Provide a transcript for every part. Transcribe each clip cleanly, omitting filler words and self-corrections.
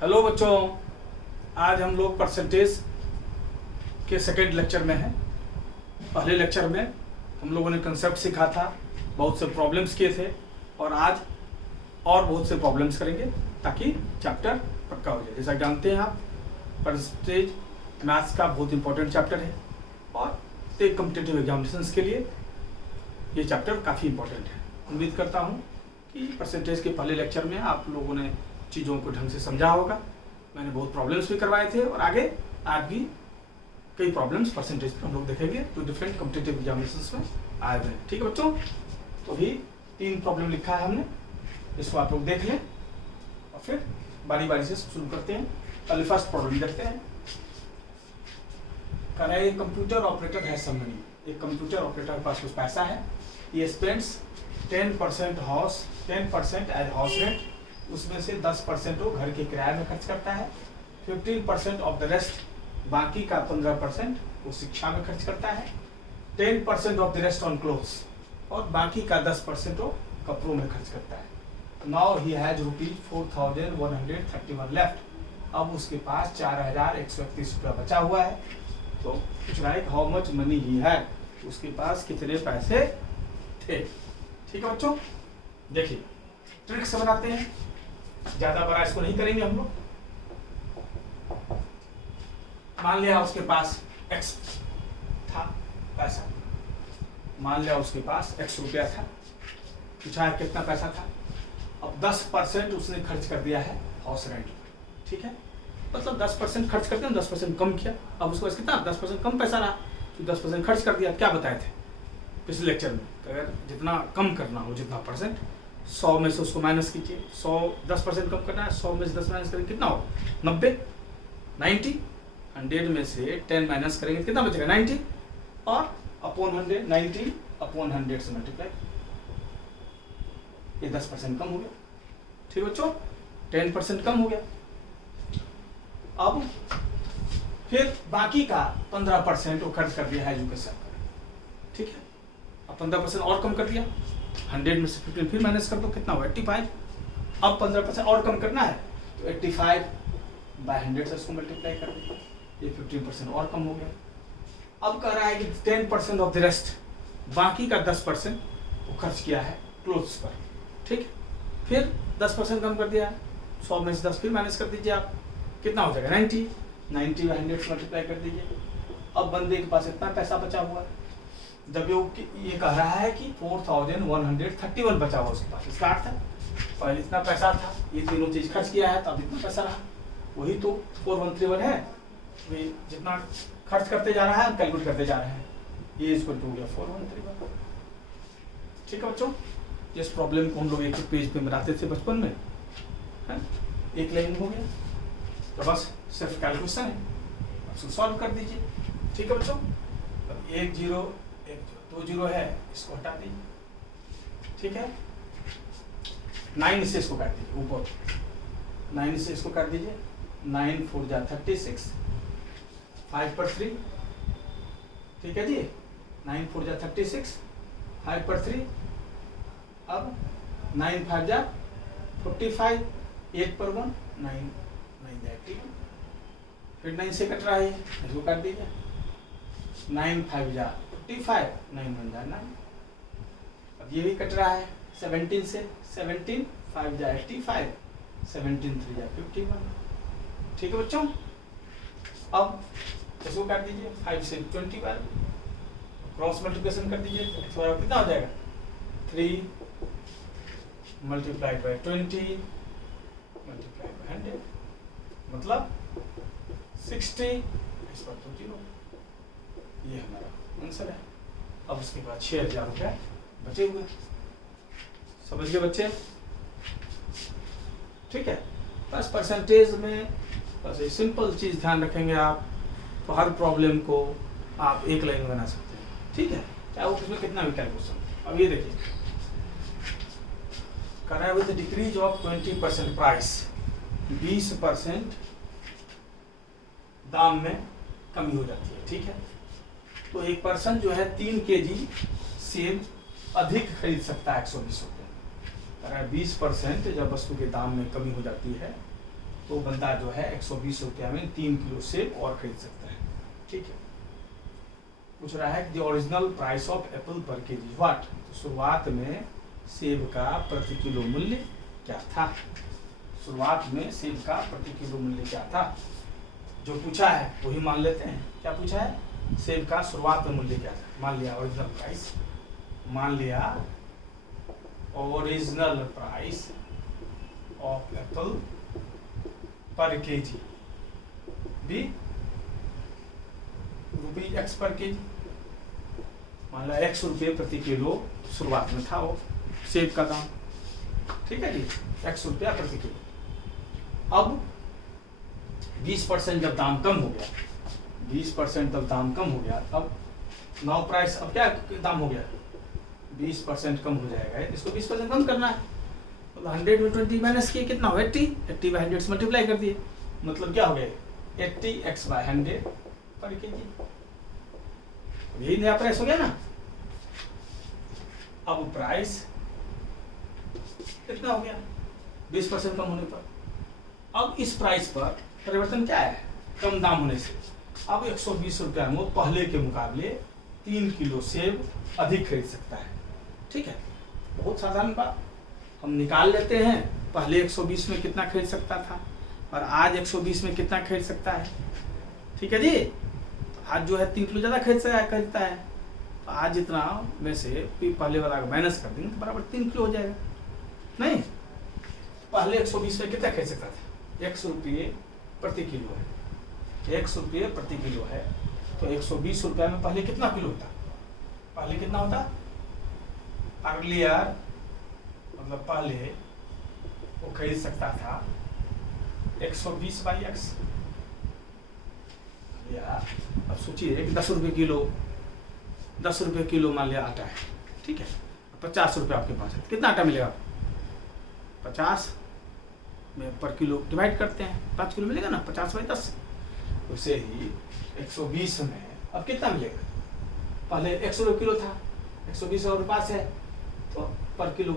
Hello बच्चों, आज हम लोग परसेंटेज के सेकेंड लेक्चर में हैं। पहले लेक्चर में हम लोगों ने कंसेप्ट सीखा था, बहुत से प्रॉब्लम्स किए थे और आज और बहुत से प्रॉब्लम्स करेंगे ताकि चैप्टर पक्का हो जाए। जैसा जानते हैं आप, परसेंटेज मैथ्स का बहुत इंपॉर्टेंट चैप्टर है और एक कॉम्पिटिटिव एग्जामिनेशंस के लिए ये चैप्टर काफ़ी इंपॉर्टेंट है। उम्मीद करता हूँ कि परसेंटेज के पहले लेक्चर में आप लोगों ने चीज़ों को ढंग से समझा होगा। मैंने बहुत प्रॉब्लम्स भी करवाए थे और आगे आज भी कई प्रॉब्लम्स परसेंटेज पर हम लोग देखेंगे जो डिफरेंट कॉम्पिटिटिव एग्जामिनेशंस में आए हुए हैं। ठीक है बच्चों, तो भी 3 प्रॉब्लम लिखा है हमने, इसको आप लोग देख लें और फिर बारी बारी से शुरू करते हैं। पहले फर्स्ट प्रॉब्लम देखते हैं। कहना है कंप्यूटर ऑपरेटर है सम मनी। एक कंप्यूटर ऑपरेटर के पास कुछ पैसा है, ये स्पेंड्स 10% एज हाउस रेंट, उसमें से 10% वो घर के किराए में खर्च करता है, 15% ऑफ द रेस्ट, बाकी का 15% वो शिक्षा में खर्च करता है, 10% of the rest on clothes और बाकी का 10% वो कपड़ों में खर्च करता है। Now he has ₹4131 left. अब उसके पास 4131 रुपया बचा हुआ है। तो पूछ रहा है how much money he had, उसके पास कितने पैसे थे। ठीक है बच्चों, देखिए ट्रिक से बनाते हैं, ज्यादा बड़ा इसको नहीं करेंगे हम लोग। मान लिया उसके पास x था पैसा, मान लिया उसके पास x रुपया था, पूछा है कितना पैसा था। अब 10% उसने खर्च कर दिया है हाउस रेंट। ठीक है, मतलब 10% खर्च करते हैं, 10% कम किया। अब उसके पास कितना 10% कम पैसा रहा, तो 10% खर्च कर दिया। क्या बताए थे पिछले लेक्चर में, अगर जितना कम करना हो, जितना परसेंट, 100 में से उसको माइनस कीजिए। 10% कम करना है, 100 में से 10 माइनस करेंगे कितना हो, 90, 90, 100 में से 10 माइनस करेंगे कितना बचेगा, 90, और अपॉन 100, 90 अपॉन 100 से मल्टीप्लाई, ये 10% कम हो गया। ठीक बच्चों, 10% कम हो गया। अब फिर बाकी का 15% वो खर्च कर दिया है एजुकेशन पर। ठीक है, अब 15% और कम कर दिया, 100 में से 15 फिर माइनस कर दो, कितना हुआ 85। अब 15% और कम करना है तो 85 बाय 100 से इसको मल्टीप्लाई कर दो, ये 15% और कम हो गया। अब कह रहा है कि 10% ऑफ द रेस्ट, बाकी का 10% वो खर्च किया है क्लोथ्स पर। ठीक, फिर 10% कम कर दिया, 100 में से 10 फिर माइनस कर दीजिए आप, कितना हो जाएगा 90, 90 बाय 100 से मल्टीप्लाई कर दीजिए। अब बंदे के पास इतना पैसा बचा हुआ है, जब ये कह रहा है कि 4131 बचा हुआ उसके पास। इसका अर्थ है पहले इतना पैसा था, ये तीनों चीज खर्च किया है, तब इतना पैसा रहा, वही तो 4131 है। वे जितना खर्च करते जा रहा है, कैलकुलेट करते जा रहे हैं, ये इसको हो गया 4131। ठीक है बच्चों, इस प्रॉब्लम को हम लोग एक पेज पे बनाते थे बचपन में, है? एक लाइन हो गया, तो बस सिर्फ कैलकुलेशन है, उसको सॉल्व कर दीजिए। ठीक है बच्चों, अब 1 0 2 0 है, इसको हटा दीजिए। ठीक है, 9 से इसको काट दीजिए, ऊपर 9 से इसको काट दीजिए, 9 4 जा 36, 5 पर 3। ठीक है जी, 9 4 जा 36, 5 पर 3। अब 9 5 जा 45, 8 पर 1, 9 9 जा 81, फिर 9 से कट रहा है, इसको काट दीजिए। 9 5 जा 45, 9 1 जा 9। अब ये भी कट रहा है 17 से, 17 5 जा 85, 17 3 जा 51। ठीक है बच्चों, अब इसको काट दीजिए, 5 से 21, क्रॉस मल्टीप्लिकेशन कर दीजिए, तो कितना हो जाएगा 3 मल्टीप्लाइड बाय 20 मल्टीप्लाइड बाय 100, मतलब 60, इस पर तो 0। ये हमारा आंसर है। अब उसके बाद 6000 रुपया बचे हुए। समझ गए बच्चे? ठीक है, बस परसेंटेज में बस एक सिंपल चीज ध्यान रखेंगे आप, तो हर प्रॉब्लम को आप एक लाइन में बना सकते हैं। ठीक है, चाहे वो उसमें कितना भी कैलकुलेशन। अब ये देखिए, कर रहा है विद डिक्रीज ऑफ 20% प्राइस, 20% दाम में कमी हो जाती है। ठीक है, तो एक पर्सन जो है 3 kg सेब अधिक खरीद सकता है 120 रुपये। 20% जब वस्तु के दाम में कमी हो जाती है तो बंदा जो है 120 रुपया में 3 किलो सेब और खरीद सकता है। ठीक है, पूछ रहा है the original price of Apple पर केजी व्हाट। तो शुरुआत में सेब का प्रति किलो मूल्य क्या था? शुरुआत में सेब का प्रति किलो मूल्य क्या था? जो पूछा है वही मान लेते हैं। क्या पूछा है? सेब का शुरुआत में मूल्य क्या था? मान लिया ओरिजिनल प्राइस, मान लिया ओरिजिनल प्राइस ऑफ एप्पल पर केजी भी ₹x पर केजी। मान लो 100 रुपये प्रति किलो शुरुआत में था वो सेब का दाम। ठीक है जी, 100 रुपया प्रति किलो। अब 20% जब दाम कम हो गया, 20% जब दाम कम हो गया, अब नाउ प्राइस, अब क्या दाम हो गया? 20% कम हो जाएगा, इसको 20% कम करना है। तो 100 में 20 माइनस किए कितना हो? 80 बाई 100 से मल्टीप्लाई कर दिए, मतलब क्या हो गया? 80x/100 पर केजी। यही नया प्राइस हो गया ना। अब प्राइस कितना हो गया? 20% कम होने पर। अब इस प्राइस पर परिवर्तन क्या है? कम दाम होने से। अब 120 रुपया में पहले के मुकाबले 3 किलो सेब अधिक खरीद सकता है। ठीक है, बहुत साधारण बात। हम निकाल लेते हैं, पहले 120 में कितना खरीद सकता था और आज 120 में कितना खरीद सकता है। ठीक है जी, आज जो है 3 किलो ज़्यादा खरीदता है, तो आज इतना में से पहले वाला माइनस कर देंगे तो बराबर 3 किलो हो जाएगा। नहीं, पहले 120 में कितना खरीद सकता था? 100 रुपये प्रति किलो है, 100 रुपये प्रति किलो है, तो 120 रुपये में पहले कितना किलो होता? पहले कितना होता? अर्लियर, मतलब पहले वो खरीद सकता था 120/x। या अब सोचिए कि 10 रुपये किलो मान लिया आटा है। ठीक है, 50 रुपये आपके पास है, कितना आटा मिलेगा? 50 में पर किलो डिवाइड करते हैं, 5 किलो मिलेगा ना, 50/10। उसे ही 120 में अब कितना मिलेगा? पहले 100 रुपये किलो था, 120 और पास है, तो पर किलो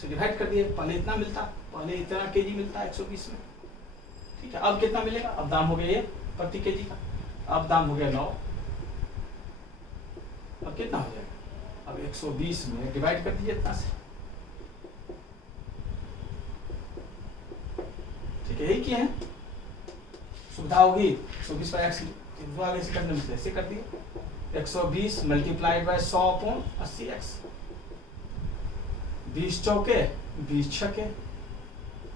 से डिवाइड कर दिए। पहले इतना मिलता, पहले इतना केजी मिलता 120 में। ठीक है, अब कितना मिलेगा? अब दाम हो गया ये प्रति केजी का, अब दाम हो गया 9। अब कितना हो जाएगा? अब 120 में डिवाइड कर दीजिए इतना से। ठीक है, यही किया है, सुविधा होगी। 120/x आगे से करने में ऐसे कर दिए, 120 मल्टीप्लाइड बाय 100/80x। 20 चौके 20 छके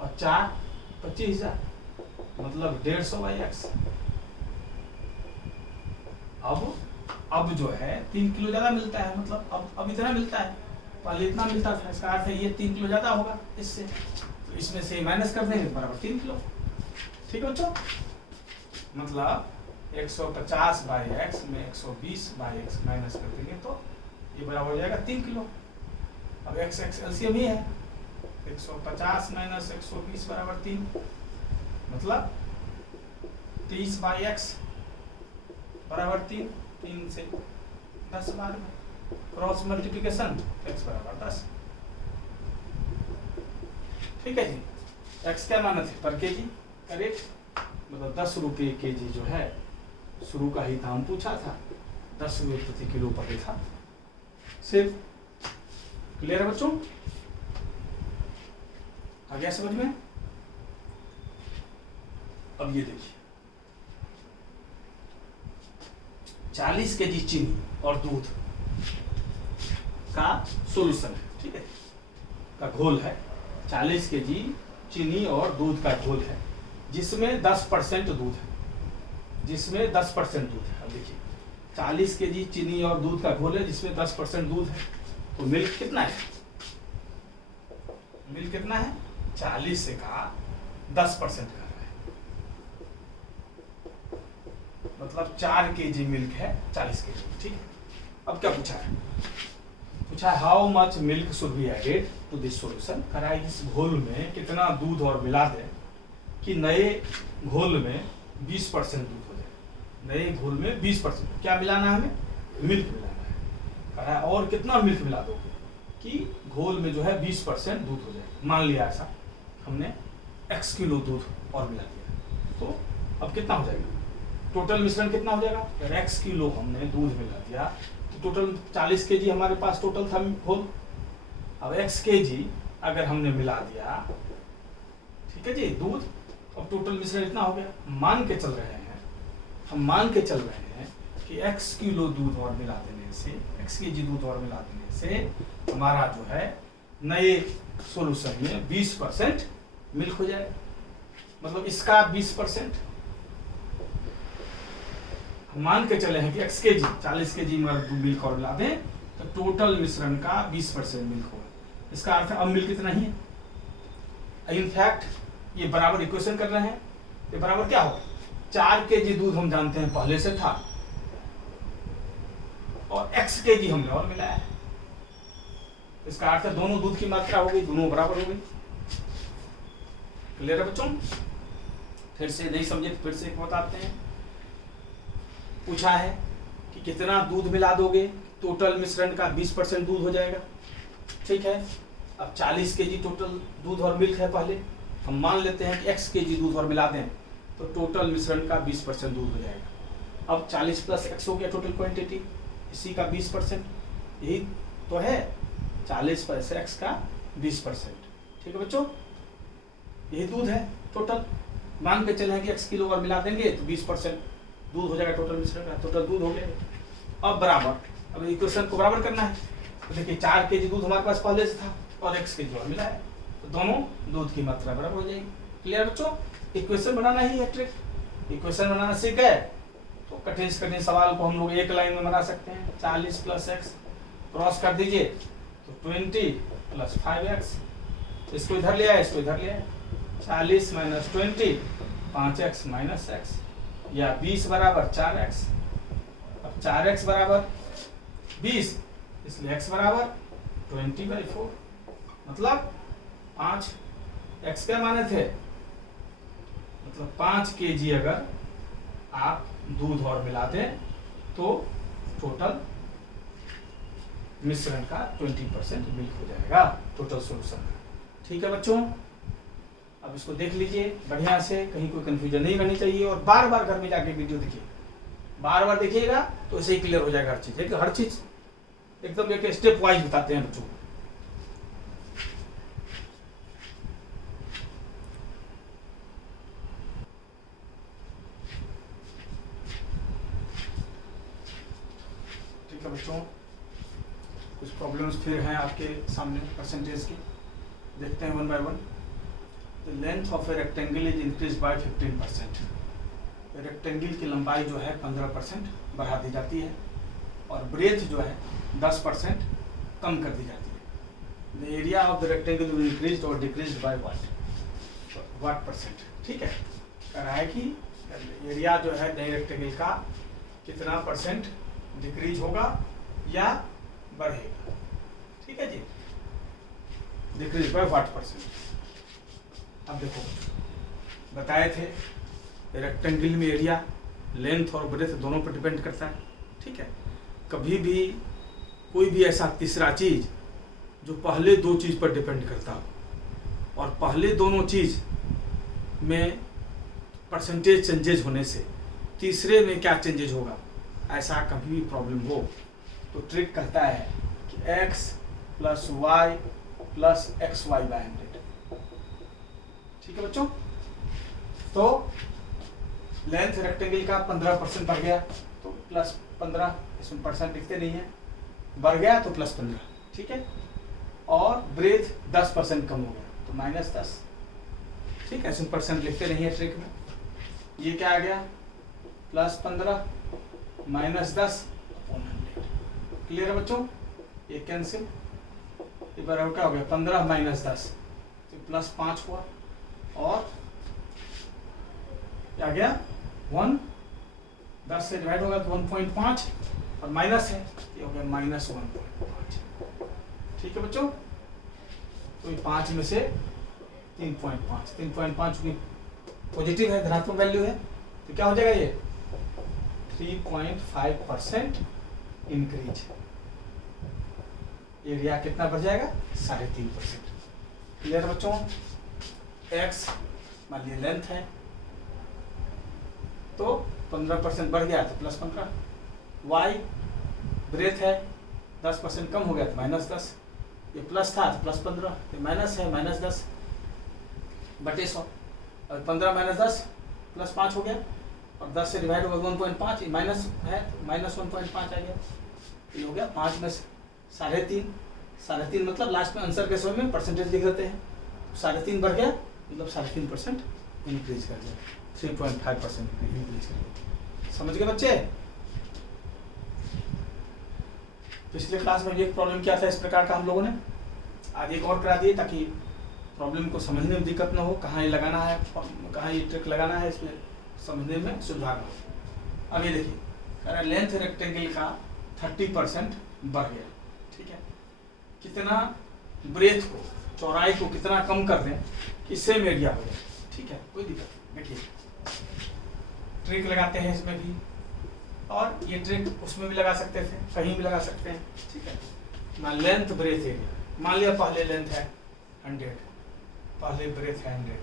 और 4 25,000, मतलब 150/x। अब जो है 3 किलो ज्यादा मिलता है, मतलब अब इतना मिलता है, पहले इतना मिलता था, इसका अर्थ है ये 3 किलो ज्यादा होगा इससे, तो इसमें से माइनस कर देंगे बराबर 3 किलो। ठीक है बच्चों, मतलब 150/x में 120/x माइनस कर देंगे तो ये बराबर हो जाएगा 3 किलो। अब x एलसीएम ही है, 150 माइनस 120 बराबर 3, मतलब 30/x बराबर 3 से 10 बार में क्रॉस मल्टीप्लिकेशन x बराबर 10। ठीक है जी, x क्या माना थे? पर केजी, करेक्ट। मतलब 10 रुपये केजी जो है, शुरू का ही दाम पूछा था, 10 रुपये प्रति किलो पर था सिर्फ। क्लियर है बच्चों? आ गया समझ में? अब ये देखिए, 40 केजी चीनी और दूध का सोल्यूशन है। ठीक है, का घोल है। 40 केजी चीनी और दूध का घोल है, जिसमें 10% दूध है, जिसमें 10% दूध है। अब देखिए, 40 केजी चीनी और दूध का घोल है जिसमें 10% दूध है, तो मिल्क कितना है? मिल्क कितना है? 40 का 10% कर रहा है, मतलब 4 केजी मिल्क है 40 केजी। ठीक है, अब क्या पूछा है? पूछा है how much milk should be added to this solution. करा इस घोल में कितना दूध और मिला दें कि नए घोल में 20% दूध हो जाए। नए घोल में 20% क्या मिलाना है? हमें मिल्क मिलाना है। करा और कितना मिल्क मिला दोगे कि घोल में जो है 20% दूध हो जाए। मान लिया ऐसा, हमने x किलो दूध और मिला दिया। अब कितना हो जाएगा, टोटल मिश्रण कितना हो जाएगा, अगर x किलो हमने दूध मिला दिया तो टोटल 40 kg हमारे पास टोटल था होल। अब x kg अगर हमने मिला दिया, ठीक है जी, दूध, अब टोटल मिश्रण इतना हो गया। मान के चल रहे हैं, हम मान के चल रहे हैं कि x किलो दूध और मिला देने से, x kg दूध और मिला देने से हमारा जो है नए सॉल्यूशन में 20% मिल्क हो जाएगा। मतलब इसका 20%, हम मान के चले हैं कि x kg 40 kg मिल्क और मिला दें तो टोटल मिश्रण का 20% मिल्क होगा। इसका अर्थ है अब मिल्क इतना ही है। इनफैक्ट ये बराबर इक्वेशन कर रहे हैं, ये बराबर क्या होगा, 4 kg दूध हम जानते हैं पहले से था और x kg हमने और मिलाया है। इसका अर्थ है दोनों दूध की मात्रा हो गई, दोनों बराबर हो गई। क्लियर है बच्चों? फिर से नहीं समझे फिर से बताते हैं। पूछा है कि कितना दूध मिला दोगे, टोटल मिश्रण का 20% दूध हो जाएगा। ठीक है, अब 40 kg टोटल दूध और मिल्क है। पहले हम मान लेते हैं कि x kg दूध और मिला दें तो टोटल मिश्रण का 20% दूध हो जाएगा। अब 40 प्लस x हो गया टोटल क्वांटिटी, इसी का 20%, यही तो है 40 प्लस x का 20%। ठीक है बच्चों, यही दूध है टोटल। मान के चले हैं कि x किलो और मिला देंगे तो 20% दूध हो जाएगा टोटल मिश्रण का, टोटल दूध हो गया। अब बराबर, अब इक्वेशन को बराबर करना है तो देखिए 4 kg दूध हमारे पास पहले से था और x kg और मिला है तो दोनों दूध की मात्रा बराबर हो जाएगी। क्लियर बच्चों? इक्वेशन बनाना ही है ट्रिक। इक्वेशन बनाना सीख गए तो कठिन से कठिन सवाल को हम लोग एक लाइन में बना सकते हैं। 40 प्लस x क्रॉस कर दीजिए तो 20 प्लस 5x, इसको इधर ले आए, इसको इधर ले आए, 40 माइनस 20 5x माइनस x, या 20 बराबर 4x। अब 4x बराबर 20, इसलिए x बराबर 20/4। मतलब 5x क्या माने थे, मतलब 5 kg अगर आप दूध और मिला दें तो टोटल मिश्रण का 20% मिल्क हो जाएगा टोटल सॉल्यूशन का। ठीक है बच्चों, अब इसको देख लीजिए बढ़िया से, कहीं कोई कंफ्यूजन नहीं रहनी चाहिए। और बार बार घर में जाके वीडियो देखिए, बार बार देखिएगा तो ऐसे ही क्लियर हो जाएगा हर चीज। हर चीज एकदम एक स्टेप वाइज बताते हैं बच्चों को। ठीक है बच्चों, कुछ प्रॉब्लम्स फिर हैं आपके सामने परसेंटेज की, देखते हैं one by one. The length of a rectangle is increased by 15%. Rectangle की लंबाई जो है 15% बढ़ा दी जाती है और ब्रेथ जो है 10% कम कर दी जाती है। The area of the rectangle will increased or decreased by what percent? ठीक है, कह रहा है कि एरिया जो है नए रेक्टेंगल का कितना परसेंट डिक्रीज होगा या बढ़ेगा। ठीक है जी, डिक्रीज बाय व्हाट परसेंट। अब देखो बताए थे रेक्टेंगल में एरिया लेंथ और ब्रेथ दोनों पर डिपेंड करता है। ठीक है, कभी भी कोई भी ऐसा तीसरा चीज जो पहले दो चीज पर डिपेंड करता हो और पहले दोनों चीज में परसेंटेज चेंजेज होने से तीसरे में क्या चेंजेज होगा, ऐसा कभी भी प्रॉब्लम हो तो ट्रिक कहता है कि x plus y plus x y by 100। ठीक है बच्चों, तो लेंथ रेक्टेंगल का 15% बढ़ गया तो प्लस 15, इसमें परसेंट लिखते नहीं है, बढ़ गया तो प्लस 15। ठीक है, और ब्रेथ 10% कम हो गया तो माइनस 10। ठीक है, इसमें परसेंट लिखते नहीं है ट्रिक में। ये क्या आ गया, प्लस 15 माइनस 10 अपॉन 100। क्लियर है बच्चों? ये कैंसिल, ये बराबर क्या हो गया, 15 माइनस 10 तो प्लस 5 हुआ और क्या गया 1, 10 से डिवाइड होगा तो 1.5 और माइनस है, ये हो गया माइनस 1.5। ठीक है बच्चों, तो ये 5 में से 3.5 की पॉजिटिव है, धनात्मक वैल्यू है तो क्या हो जाएगा, ये 3.5% इंक्रीज। एरिया कितना बढ़ जाएगा, 3.5%। क्लियर बच्चों? x मान लीजिए लेंथ है, तो 15% बढ़ गया तो +15, y ब्रेथ है 10% कम हो गया तो -10, ये प्लस था तो +15, ये माइनस है -10 बटे 100, और 15 - 10 +5 हो गया, और 10 से डिवाइड होगा 1.5, माइनस है -1.5 आ गया, ये हो गया 5 में से 3.5 मतलब लास्ट में आंसर के समय में परसेंटेज लिख देते हैं, 3.5 बढ़ गया मतलब 3.5% इंक्रीज कर गया, 3.5% इंक्रीज कर गया। समझ गए बच्चे? पिछले क्लास में एक प्रॉब्लम क्या था इस प्रकार का हम लोगों ने, आज एक और करा दिए ताकि प्रॉब्लम को समझने में दिक्कत ना हो, कहाँ ये लगाना है, कहाँ ये ट्रिक लगाना है, इसमें समझने में सुधार हो। अब ये देखिए कह रहा है लेंथ रेक्टेंगल का 30% बढ़ गया, ठीक है, कितना ब्रेथ को, चौड़ाई को कितना कम कर दें कि सेम एरिया हो जाए, ठीक है, कोई दिक्कत नहीं। देखिए ट्रिक लगाते हैं इसमें भी, और ये ट्रिक उसमें भी लगा सकते थे, कहीं भी लगा सकते हैं, ठीक है। मान लेंथ ब्रेथ एरिया, मान लिया पहले लेंथ है 100, पहले ब्रेथ है 100,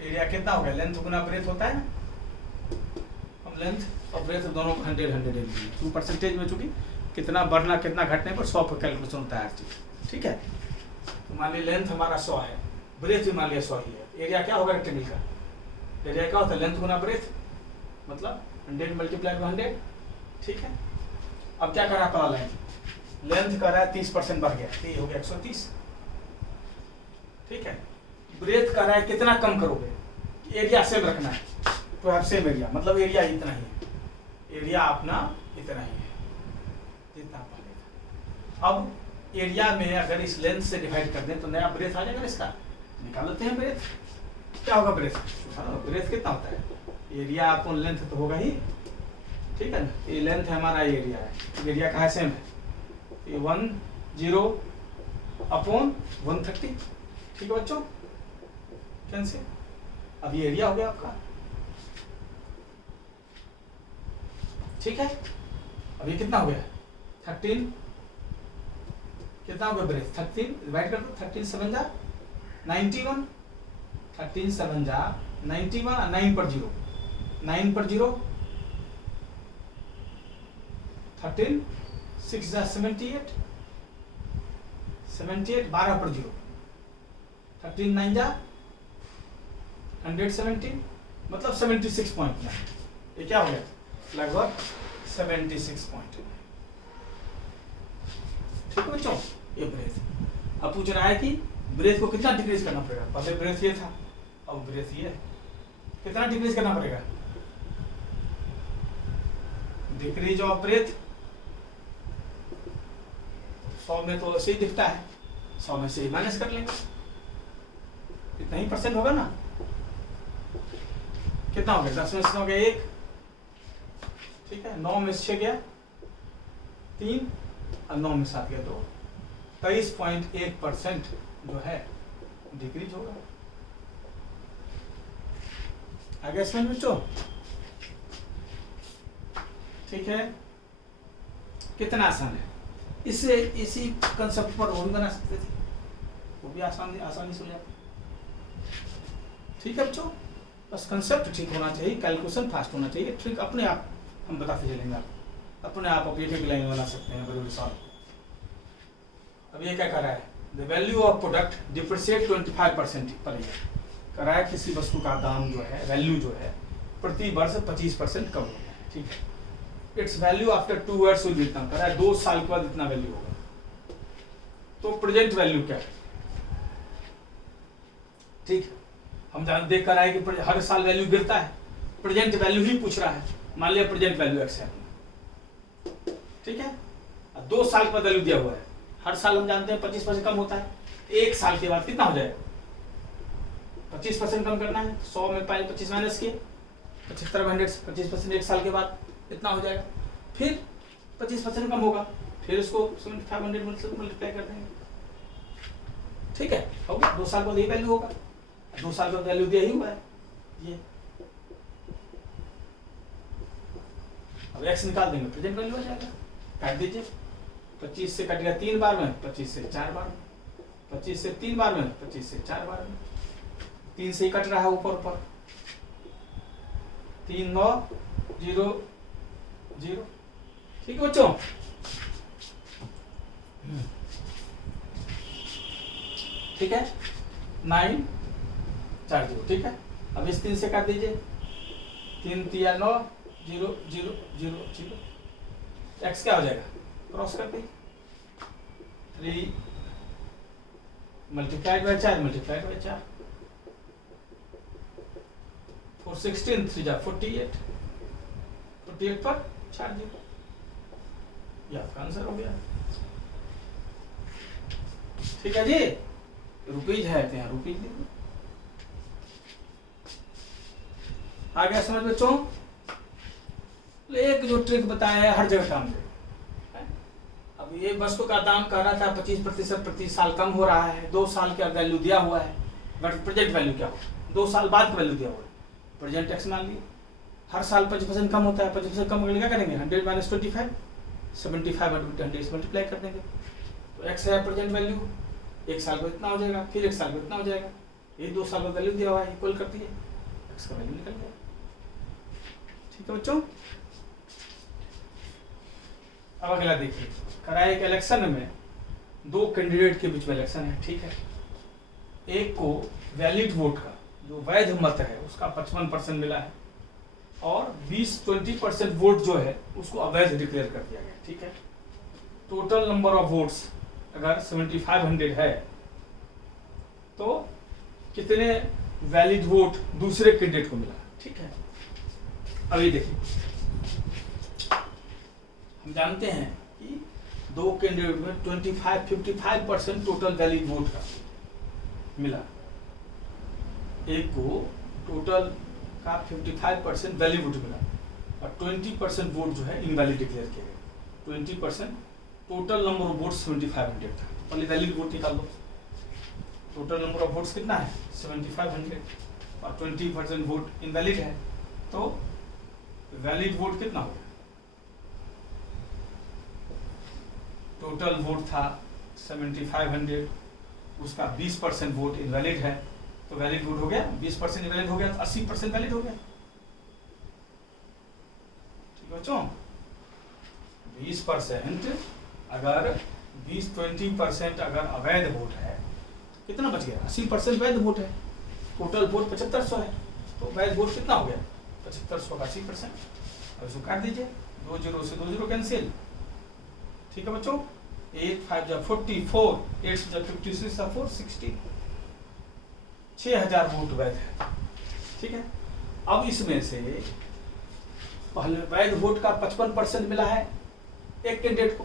एरिया कितना हो गया, लेंथ गुना ब्रेथ होता है ना, हम लेंथ और ब्रेथ दोनों को 100 2 परसेंटेज में चूंकि कितना बढ़ना कितना घटने पर 100 पर कैलकुलेशन होता है हर चीज, ठीक है। तो मान लीजिए लेंथ हमारा 100 है, ब्रेथ भी मान लिया 100 ही है, एरिया क्या होगा रेक्टेंगल का, एरिया क्या होता है लेंथ गुना ब्रेथ, मतलब 100 × 100, ठीक है। अब क्या कर रहा है पहला लेंथ कर रहा है 30% बढ़ गया, तो ये हो गया 130, ठीक है। ब्रेथ कर रहा है कितना कम करोगे, एरिया सेम रखना है, तो आप सेम एरिया मतलब एरिया इतना ही है, एरिया अपना इतना ही है जितना पहले था। अब एरिया में अगर इस लेंथ से डिवाइड कर दें तो नया ब्रेथ आ जाएगा इसका, निकाल लेते हैं ब्रेथ, क्या होगा ब्रेथ, ब्रेथ कितना होता है, एरिया अपॉन लेंथ तो होगा ही, ठीक है ना। ये लेंथ है हमारा, एरिया है, एरिया का है सेम है, ये 10/130, ठीक है बच्चों, कैंसिल। अब ये एरिया हो गया आपका, ठीक है। अब ये कितना हो गया 13, कितना हो गया ब्रेथ 13 डिवाइड कर दो, 13 7 जा 91, 13 7 जा 91, और 9 पर 0, 9 पर 0 13 6 जा 78, 78 12 पर 0, 13 9 जा 117 मतलब 76.9, ये क्या हो गया लगभग 76 पॉइंट, ठीक है बच्चों। ये ब्रेथ अब पूछ रहा है कि ब्रेथ को कितना डिक्रीज करना पड़ेगा, पहले ब्रेथ ये था, अब ब्रेथ ये है, कितना डिक्रीज करना पड़ेगा, डिक्रीज ऑफ ब्रेथ 100 में तो ऐसे ही दिखता है, 100 में से ही माइनस कर लेंगे, इतना ही % होगा ना, कितना हो गया 10 में से हो गया 1, ठीक है, 9 में से 6 गया 3, और 9 में 7 गया 2, 23.1% जो है डिक्रीज होगा। आगे समझ बच्चों, ठीक है, कितना आसान है, इससे इसी कंसेप्ट पर वो भी बना सकते थे, वो भी आसानी से हो जाता, ठीक है बच्चों। बस कंसेप्ट ठीक होना चाहिए, कैलकुलेशन फास्ट होना चाहिए, ट्रिक अपने आप हम बताते चलेंगे, अपने आप ऑब्जेक्टिव लाइन बना सकते हैं बड़े सॉल्व। अब ये क्या कर रहा है, the value of product depreciate 25% per year, कर रहा है किसी वस्तु का दाम जो है, वैल्यू जो है प्रति वर्ष 25% कम हो गया है, ठीक है। It's value after 2 years will इतना, कर रहा है 2 साल के बाद इतना वैल्यू होगा, तो प्रेजेंट वैल्यू क्या है, ठीक है। हम देख कर आए कि हर साल वैल्यू गिरता है, प्रेजेंट वैल्यू ही पूछ रहा है, मान लिया प्रेजेंट वैल्यू x है, ठीक है, 2 साल का वैल्यू दिया हुआ है, हर साल हम जानते हैं 25% कम होता है, 1 साल के बाद कितना हो जाएगा, 25% कम करना है, 100 में 25 माइनस किए 75 100, 25% 1 साल के बाद इतना हो जाएगा, फिर 25% कम होगा, फिर उसको 7500 मल्टीप्लाई कर देंगे, ठीक है, होगा 2 साल बाद यही वैल्यू होगा, 2 साल बाद वैल्यू दिया ही हुआ है ये, अब x निकाल देंगे प्रेजेंट वैल्यू आ जाएगा, काट दीजिए, 25 से कट गया 3 बार में, 25 से 4 बार में, 25 से 3 बार में, 25 से 4 बार में, 3 से ही कट रहा है ऊपर ऊपर, 3 9 0 0, ठीक है बच्चों। ठीक है, 9 4 0, ठीक है। अब इस 3 से काट दीजिए, 3 3 9 0 0 0 0, एक्स क्या हो जाएगा, क्रॉस कर दीजिए, 3 मल्टीप्लाइड बाय 4 मल्टीप्लाइड बाय 4, 4 16 3 जा 48, 48 पर 4 0, ये आपका आंसर हो गया। ठीक है जी, रुपीज है तो यहाँ रुपीज लिख, आ गया समझ बच्चों। एक जो ट्रिक बताया है हर जगह काम दे। अब ये वस्तु का दाम कह रहा था 25% प्रति साल कम हो रहा है, 2 साल का वैल्यू दिया हुआ है, बट प्रेजेंट वैल्यू क्या हो, 2 साल बाद का वैल्यू दिया हुआ है, प्रेजेंट एक्स मान ली। हर साल 25% कम होता है, 25% कम होने क्या करेंगे, 100 माइनस 25, 75 100 मल्टीप्लाई कर देंगे, तो एक्स है प्रेजेंट वैल्यू, 1 साल को इतना हो जाएगा, फिर 1 साल को इतना हो जाएगा, ये 2 साल का वैल्यू दिया हुआ है, इक्वल करती है, एक्स का वैल्यू निकल गया। ठीक है बच्चों। अब अगला देखिए, कराए एक इलेक्शन में 2 कैंडिडेट के बीच में इलेक्शन है, ठीक है। एक को वैलिड वोट का, जो वैध मत है उसका 55% मिला है, और 20% वोट जो है उसको अवैध डिक्लेयर कर दिया गया, ठीक है। टोटल नंबर ऑफ वोट्स अगर 7500 है तो कितने वैलिड वोट दूसरे कैंडिडेट को मिला, ठीक है। अभी देखिए, हम जानते हैं कि 2 कैंडिडेट में 55% टोटल वैलिड वोट का मिला, एक को टोटल का 55% वैलिड वोट मिला, और 20% वोट जो है इनवैलिड डिक्लेयर किया गया। 20% टोटल नंबर ऑफ वोट्स 7500 था, पहले वैलिड वोट निकाल लो, टोटल नंबर ऑफ वोट्स कितना है 7500, और 20% वोट इनवैलिड है, तो वैलिड वोट कितना होगा, टोटल वोट था 7500, उसका 20% वोट इनवैलिड है, तो वैलिड वोट हो गया 20% इनवैलिड हो गया, तो 80% वैलिड हो गया। ठीक है बच्चों, 20% अगर 20% अगर अवैध वोट है, कितना बच गया, 80% वैध वोट है, टोटल वोट 7500 है, तो वैध वोट कितना हो गया 7500 का 80%। अब इसको काट दीजिए, 2 0 से 2 0 कैंसिल। ठीक है बच्चों, 8 5 जा 44, 8 जा 56 जा 460, 6000 वोट वैध है, ठीक है। अब इसमें से पहले वैध वोट का 55% मिला है एक कैंडिडेट को,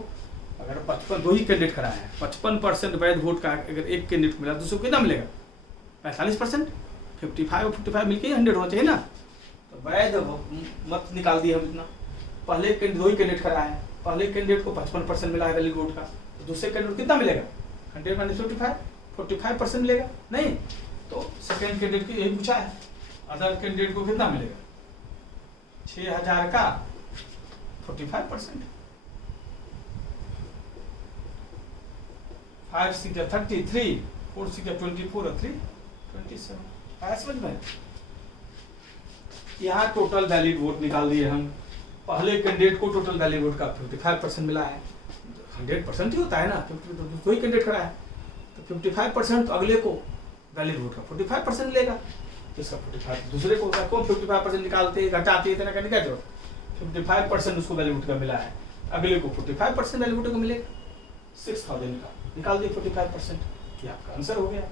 अगर 55 2 ही कैंडिडेट खड़ा है, 55% वैध वोट का अगर एक कैंडिडेट को मिला तो उसको कितना मिलेगा 45%, 55 और 55 मिलके 100 होना चाहिए ना, तो वैध मत निकाल दिए हम इतना। पहले 2 ही कैंडिडेट खड़ा है, पहले कैंडिडेट को 55% मिला है वैलिड वोट का, तो दूसरे कैंडिडेट कितना मिलेगा 100 माइनस 55, 45% मिलेगा नहीं, तो सेकेंड कैंडिडेट को यही पूछा है, अदर कैंडिडेट को कितना मिलेगा 6000 का 45%, 5 6 जा 33, 4 6 जा 24 और 3 27। आया समझ में? यहाँ टोटल वैलिड वोट निकाल दिए हम, पहले कैंडिडेट को टोटल वैलिड वोट का 55% मिला है, 100% ही होता है ना, कोई कैंडिडेट खड़ा है तो 55%, तो अगले को वैलिड वोट का 45% मिलेगा, तो इसका 45 दूसरे को कौन 55% निकालते घटाते इतना करने का जरूरत, 55% उसको वैलिड वोट का मिला है, अगले को 45% वैलिड वोट का मिलेगा, 6000 का निकाल दिए 45%, ये आपका आंसर हो गया।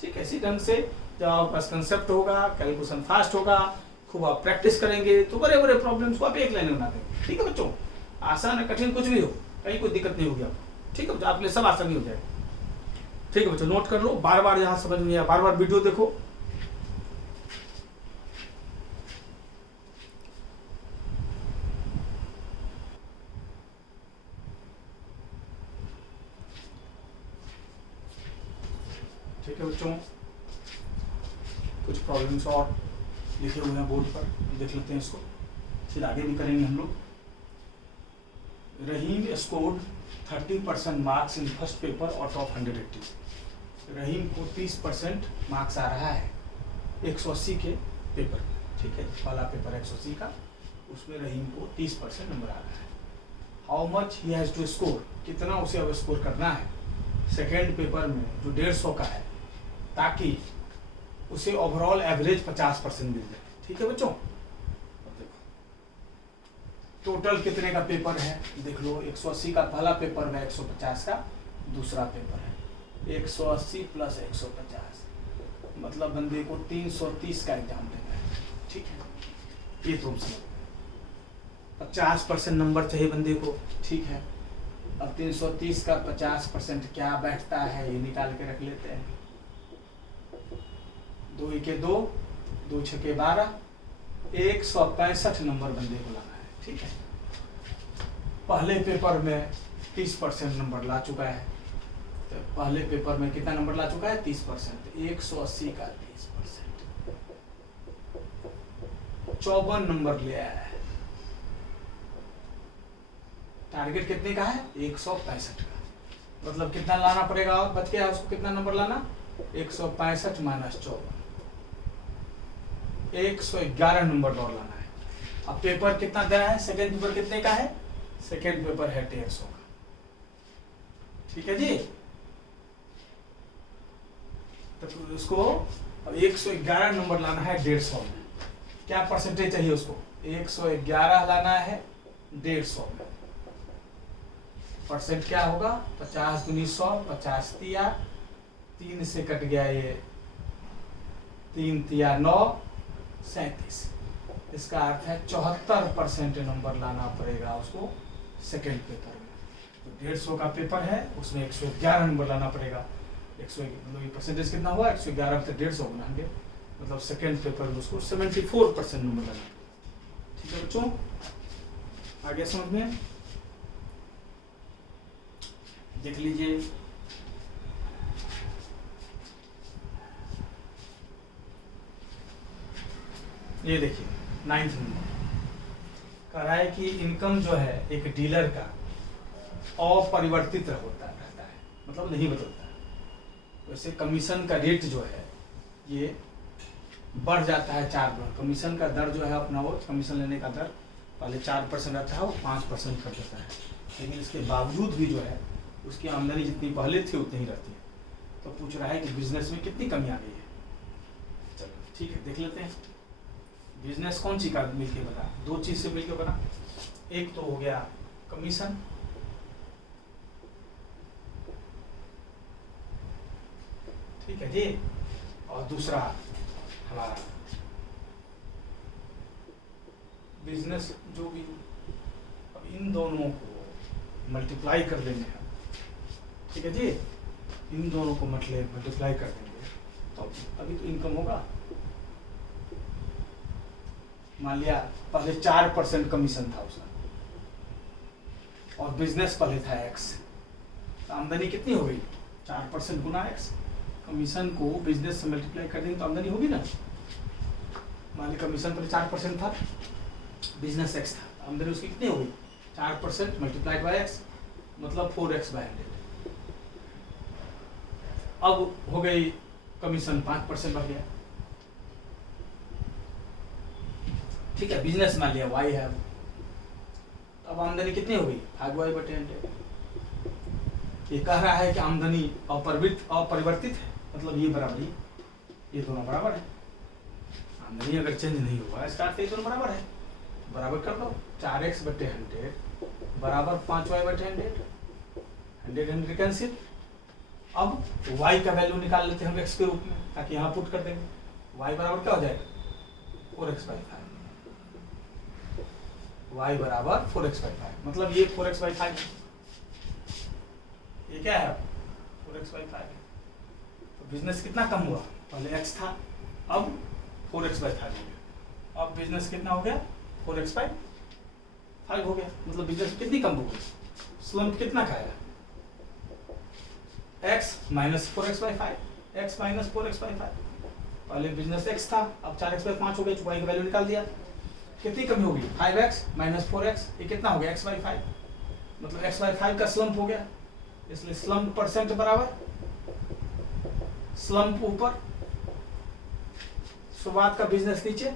ठीक है, इसी ढंग से जब आपके पास कंसेप्ट होगा, कैलकुलेशन फास्ट होगा, खूब आप प्रैक्टिस करेंगे तो बड़े बड़े प्रॉब्लम्स को आप एक लाइन में बना देंगे। ठीक है बच्चों, आसान है कठिन कुछ भी हो, कहीं कोई दिक्कत नहीं होगी आपको। ठीक है, आपके लिए सब आसानी हो जाएगा। ठीक है बच्चों, नोट कर लो, बार बार यहाँ समझ नहीं आया बार बार वीडियो देखो। ठीक है बच्चों, कुछ प्रॉब्लम्स और लिखे हुए हैं बोर्ड पर, देख लेते हैं इसको, फिर आगे भी करेंगे हम लोग। Rahim scored 30% marks in first paper out of 180। Rahim को 30% मार्क्स आ रहा है 180 के पेपर में, ठीक है, पहला पेपर 180 का, उसमें रहीम को 30% नंबर आ रहा है। How much he has to score, कितना उसे अब स्कोर करना है सेकेंड पेपर में जो 150 का है, ताकि उसे ओवरऑल एवरेज 50% मिल जाए। ठीक है बच्चों, टोटल कितने का पेपर है देख लो, 180 का पहला पेपर में, 150 का दूसरा पेपर है। 180 प्लस 150 मतलब बंदे को 330 का एग्जाम देना है। ठीक है, ये तुम समझ, 50% नंबर चाहिए बंदे को। ठीक है, अब 330 का 50% क्या बैठता है ये निकाल के रख लेते हैं। 2 एके 2, 2 छके 12, 165 नंबर बंदे को लाना है। ठीक है, पहले पेपर में 30% नंबर ला चुका है, तो पहले पेपर में कितना नंबर ला चुका है 30%, 180 का 30%, 54 नंबर ले आया है। टारगेट कितने का है 165 का, मतलब कितना लाना पड़ेगा, और बच गया उसको कितना नंबर लाना, 165 माइनस 54, 111 नंबर और लाना है। अब पेपर कितना देना है, सेकेंड पेपर कितने का है, सेकेंड पेपर है 150 का। ठीक है जी, तो उसको अब 111 नंबर लाना है 150 में। क्या परसेंटेज चाहिए उसको, 111 लाना है 150 में। परसेंट क्या होगा, 50 दूनी 100, 50 तिया, 3 से कट गया ये, 3 तिया 9, 37। इसका अर्थ है 74% नंबर लाना पड़ेगा उसको सेकेंड पेपर में। तो 150 का पेपर है, उसमें 111 नंबर लाना पड़ेगा। 100 मतलब ये परसेंटेज कितना हुआ, 111 से 150 बनाएंगे, मतलब सेकेंड पेपर में उसको 74% नंबर लाना। ठीक है बच्चों, आगे समझ में देख लीजिए। ये देखिए 9th नंबर कह रहा है कि इनकम जो है एक डीलर का अपरिवर्तित रहता है, मतलब नहीं बदलता है। वैसे कमीशन का रेट जो है ये बढ़ जाता है 4 गुना। कमीशन का दर जो है अपना, वो कमीशन लेने का दर पहले 4% रहता है, वो 5% कर देता है। लेकिन इसके बावजूद भी जो है उसकी आमदनी जितनी पहले थी उतनी ही रहती है। तो पूछ रहा है कि बिजनेस में कितनी कमी आ गई है। चलो ठीक है, देख लेते हैं। बिजनेस कौन सी का मिलके बना, 2 चीज से मिलके बना। एक तो हो गया कमीशन, ठीक है जी, और दूसरा हमारा बिजनेस जो भी। अब इन दोनों को मल्टीप्लाई कर देंगे हम, ठीक है जी, इन दोनों को मल्टीप्लाई कर देंगे तो अभी तो इनकम होगा। मान लिया पहले 4% कमीशन था उसका, और बिजनेस पहले था X, तो आमदनी कितनी हो गई, 4% गुना X। कमीशन को बिजनेस से मल्टीप्लाई कर देंगे तो आमदनी होगी ना। मान लिया कमीशन पहले 4% था, बिजनेस X था, आमदनी उसकी कितनी हो गई 4% मल्टीप्लाइड बाय X, मतलब 4x/100। अब हो गई कमीशन 5% बढ़ गया, ठीक है। बिजनेस मान लिया Y है, अब आमदनी कितनी हो गई 5y/100। ये कह रहा है कि आमदनी अपरिवर्तित है, मतलब ये बराबर, ये दोनों बराबर है। आमदनी अगर चेंज नहीं हुआ इसका अर्थ ये दोनों बराबर है, बराबर कर दो। 4x/100 बराबर 5y/100, 100 कैंसिल। अब y का वैल्यू निकाल लेते हैं हम x के रूप में, ताकि यहाँ पुट कर देंगे। y बराबर क्या हो जाएगा 4x/5, y बराबर 4x/5, मतलब ये 4x/5 है। ये क्या है 4x/5 है। तो बिजनेस कितना कम हुआ, पहले x था, अब 4x/5 हो गया। अब बिजनेस कितना हो गया 4x/5 हो गया, मतलब बिजनेस कितनी कम हो गई। स्लम्प कितना खाया, x minus 4x/5, x minus 4x/5। पहले बिजनेस x था, अब 4x/5 हो गया, y की वैल्यू निकाल दिया, कितनी कमी होगी 5x माइनस 4x, ये कितना हो गया x/5, मतलब x/5 का स्लम्प हो गया। इसलिए स्लम्प परसेंट बराबर स्लम्प ऊपर, शुरुआत का बिजनेस नीचे,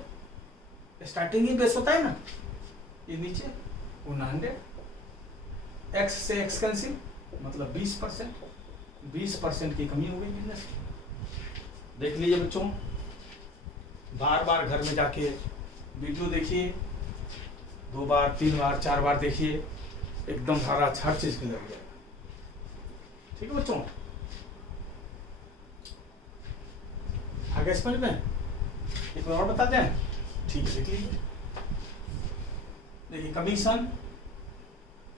स्टार्टिंग ही बेस होता है ना, ये नीचे वो 100, एक्स से एक्स कैंसिल मतलब 20%, 20% की कमी हो गई बिजनेस। देख लीजिए बच्चों, बार बार घर में जाके वीडियो देखिए, 2 बार 3 बार 4 बार देखिए, एकदम सारा हर चीज के लग जाएगा। ठीक है बच्चों, आगे समझ में एक बार और बता दें। ठीक है, देख लीजिए, देखिए कमीशन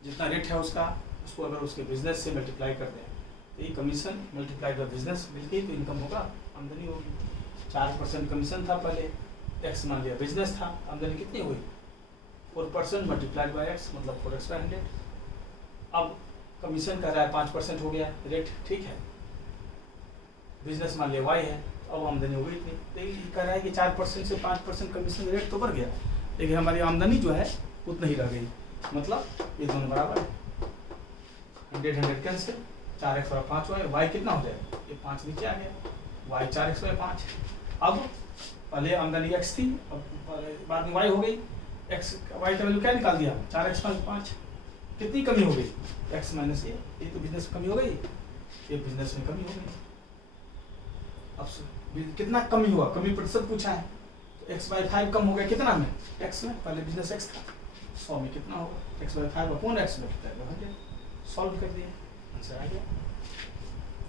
जितना रेट है उसका, उसको अगर उसके बिजनेस से मल्टीप्लाई कर दें तो ये कमीशन मल्टीप्लाई बाय बिजनेस मिलके तो इनकम होगा, आमदनी होगी। 4% कमीशन था पहले, एक्स मान लिया बिजनेस था, आमदनी कितनी हुई 4% मल्टीप्लाइड बाय एक्स मतलब 4x बाय 100। अब कमीशन कर रहा है 5% हो गया रेट, ठीक है, बिजनेस मान लिया वाई है, अब आमदनी हो गई इतनी। लेकिन कह रहा है कि 4% से 5% कमीशन रेट तो बढ़ गया, लेकिन हमारी आमदनी जो है उतना ही रह गई, मतलब ये दोनों बराबर है। 100 कैंसिल, 4x और 5 हुआ, वाई कितना हो जाएगा, ये 5 नीचे आ गया, वाई 4x बाय 5। अब पहले आमदनी x थी, अब बाद में y हो गई, x y का वैल्यू क्या निकाल दिया 4x माइनस 5, कितनी कमी हो गई x माइनस ये तो बिजनेस में कमी हो गई, ये बिजनेस में कमी हो गई। अब कितना कमी हुआ, कमी प्रतिशत पूछा है, तो x बाई 5 कम हो गया कितना में, x में, पहले बिजनेस x था, 100 में कितना होगा x बाई 5 अपॉन x में कितना है 100, सॉल्व कर दिया, आंसर आ गया।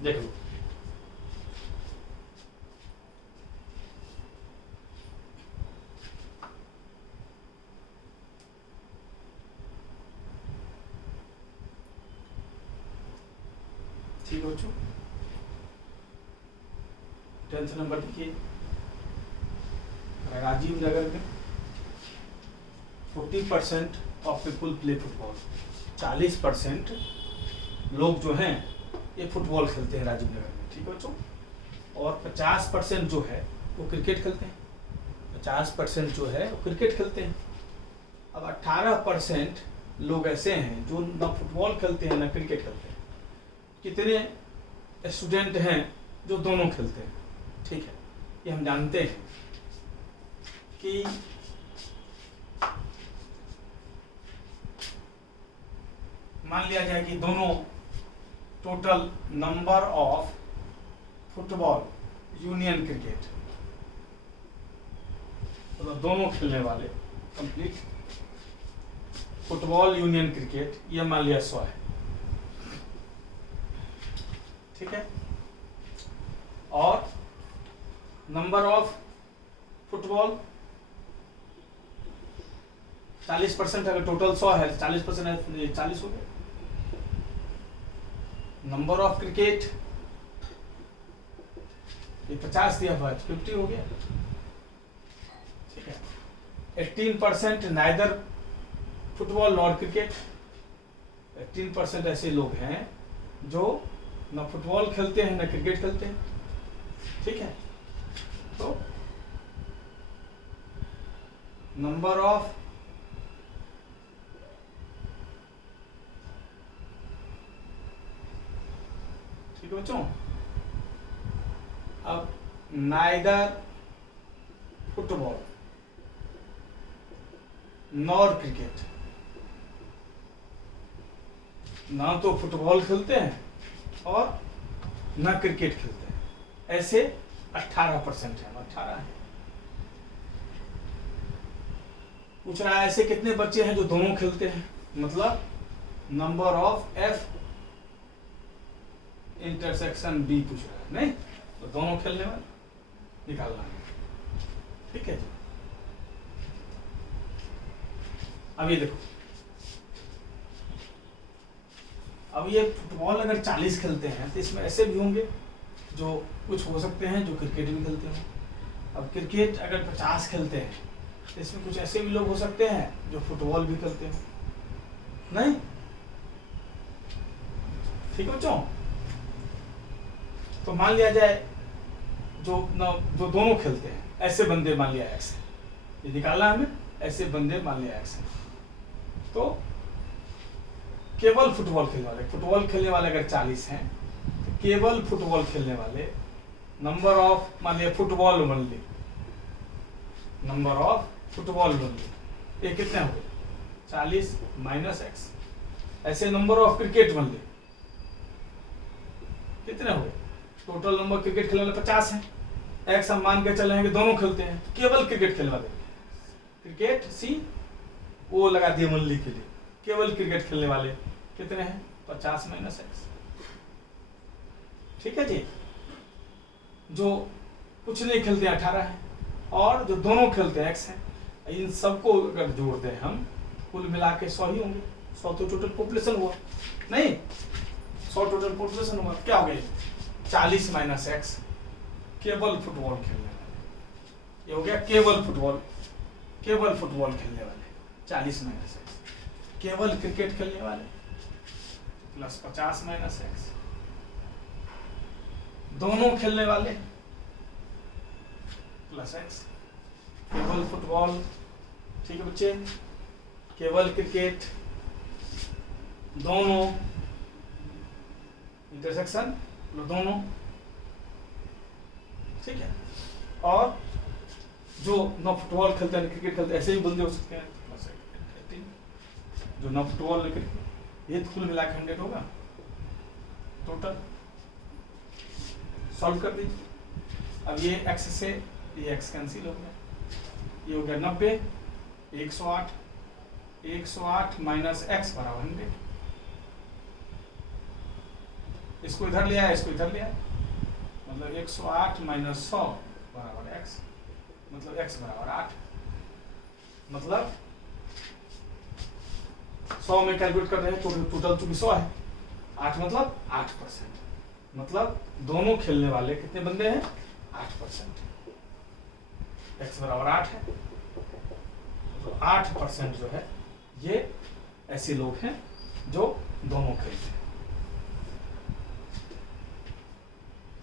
देख लो, ठीक है बच्चों, 10th नंबर देखिए, राजीव नगर में 40% ऑफ पीपुल प्ले फुटबॉल, 40% लोग जो हैं ये फुटबॉल खेलते हैं राजीव नगर में, ठीक है बच्चों, और 50% जो है वो क्रिकेट खेलते हैं, 50% जो है वो क्रिकेट खेलते हैं। अब 18% लोग ऐसे हैं जो ना फुटबॉल खेलते हैं ना क्रिकेट खेलते हैं। कितने स्टूडेंट हैं जो दोनों खेलते हैं, ठीक है, ये हम जानते हैं कि मान लिया जाए कि दोनों total number of football union cricket, मतलब दोनों खेलने वाले कंप्लीट फुटबॉल यूनियन क्रिकेट, ये मान लिया 100 है, ठीक है, और नंबर ऑफ फुटबॉल 40%, अगर टोटल 100 है 40% है 40 हो गया। नंबर ऑफ क्रिकेट ये 50 दिया हुआ है 50 हो गया, ठीक है। 18% नाइदर फुटबॉल नॉट क्रिकेट, 18% ऐसे लोग हैं जो न फुटबॉल खेलते हैं न क्रिकेट खेलते हैं, ठीक है। तो नंबर ऑफ ठीक है बच्चों, अब नाइदर फुटबॉल नॉर क्रिकेट, ना तो फुटबॉल खेलते हैं और ना क्रिकेट खेलते हैं, ऐसे 18% है, 18 है। पूछ रहा है ऐसे कितने बच्चे हैं जो दोनों खेलते हैं, मतलब number of F intersection B पूछ रहा है, नहीं तो दोनों खेलने वाले निकालना है, ठीक है जी। अब ये देखो, अब ये फुटबॉल अगर 40 खेलते हैं तो इसमें ऐसे भी होंगे जो कुछ हो सकते हैं जो क्रिकेट भी खेलते हैं। अब क्रिकेट अगर 50 खेलते हैं तो इसमें कुछ ऐसे भी लोग हो सकते हैं जो फुटबॉल भी खेलते हैं, नहीं, ठीक है बच्चों। तो मान लिया जाए जो दोनों खेलते हैं, ऐसे बंदे मान लिया एक्स है, ये निकालना हमें, ऐसे बंदे मान लिया एक्स है, तो केवल फुटबॉल खेलने वाले अगर 40 हैं तो केवल फुटबॉल खेलने वाले नंबर ऑफ मान लिया football only, number of football only, ये कितने हो गए 40 माइनस एक्स। ऐसे नंबर ऑफ क्रिकेट ओनली कितने हो गए, टोटल नंबर क्रिकेट खेलने वाले 50 है, एक्स हम मान के चलेंगे दोनों खेलते हैं, केवल क्रिकेट खेलने वाले, क्रिकेट सी वो लगा दिए ओनली के लिए, केवल क्रिकेट खेलने वाले कितने हैं 50 माइनस एक्स। ठीक है जी, जो कुछ नहीं खेलते 18 है, और जो दोनों खेलते हैं एक्स है, इन सबको अगर जोड़ दें हम कुल मिला के 100 ही होंगे। 100 तो टोटल पॉपुलेशन हुआ नहीं, 100 टोटल पॉपुलेशन हुआ, क्या हो गया 40 माइनस एक्स केवल फुटबॉल खेलने वाले, ये हो गया केवल फुटबॉल खेलने वाले 40 माइनस एक्स, केवल क्रिकेट खेलने वाले प्लस 50 माइनस एक्स, दोनों खेलने वाले प्लस एक्स, केवल फुटबॉल, ठीक है बच्चे, केवल क्रिकेट, दोनों इंटरसेक्शन दोनों, ठीक है, और जो न फुटबॉल खेलते हैं क्रिकेट खेलते हैं ऐसे ही बंदे हो सकते हैं प्लस 18, जो न फुटबॉल न क्रिकेट, ये कुल मिला के 100 होगा टोटल। सॉल्व कर दीजिए। अब ये x से ये x कैंसिल हो गया, ये हो गया 90, 108 माइनस एक्स बराबर 100, इसको इधर ले आया, इसको इधर ले आया, मतलब 108 माइनस 100 बराबर x, मतलब x बराबर 8, मतलब 100 में कैलकुलेट कर रहे हैं तो टोटल चूंकि 100 है, 8 मतलब 8%, मतलब दोनों खेलने वाले कितने बंदे हैं 8%, x बराबर 8 है, तो 8% जो है ये ऐसे लोग हैं जो दोनों खेलते हैं।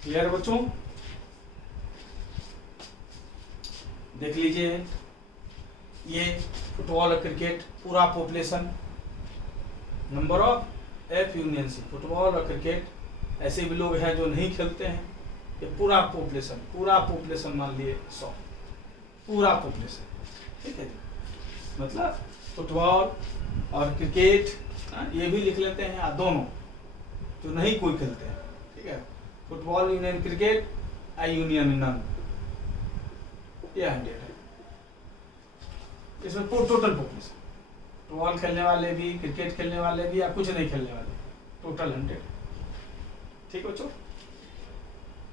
क्लियर बच्चों, देख लीजिए, ये फुटबॉल और क्रिकेट पूरा population, number of F union C, football और क्रिकेट ऐसे भी लोग हैं जो नहीं खेलते हैं, ये पूरा पॉपुलेशन मान लिए 100, पूरा पॉपुलेशन, ठीक है, मतलब फुटबॉल और क्रिकेट ये भी लिख लेते हैं, दोनों जो नहीं कोई खेलते हैं, ठीक है, football union cricket, I union none, ये 100 है, इसमें टोटल पॉपुलेशन, फुटबॉल खेलने वाले भी, क्रिकेट खेलने वाले भी, या कुछ नहीं खेलने वाले, टोटल 100, ठीक बच्चों।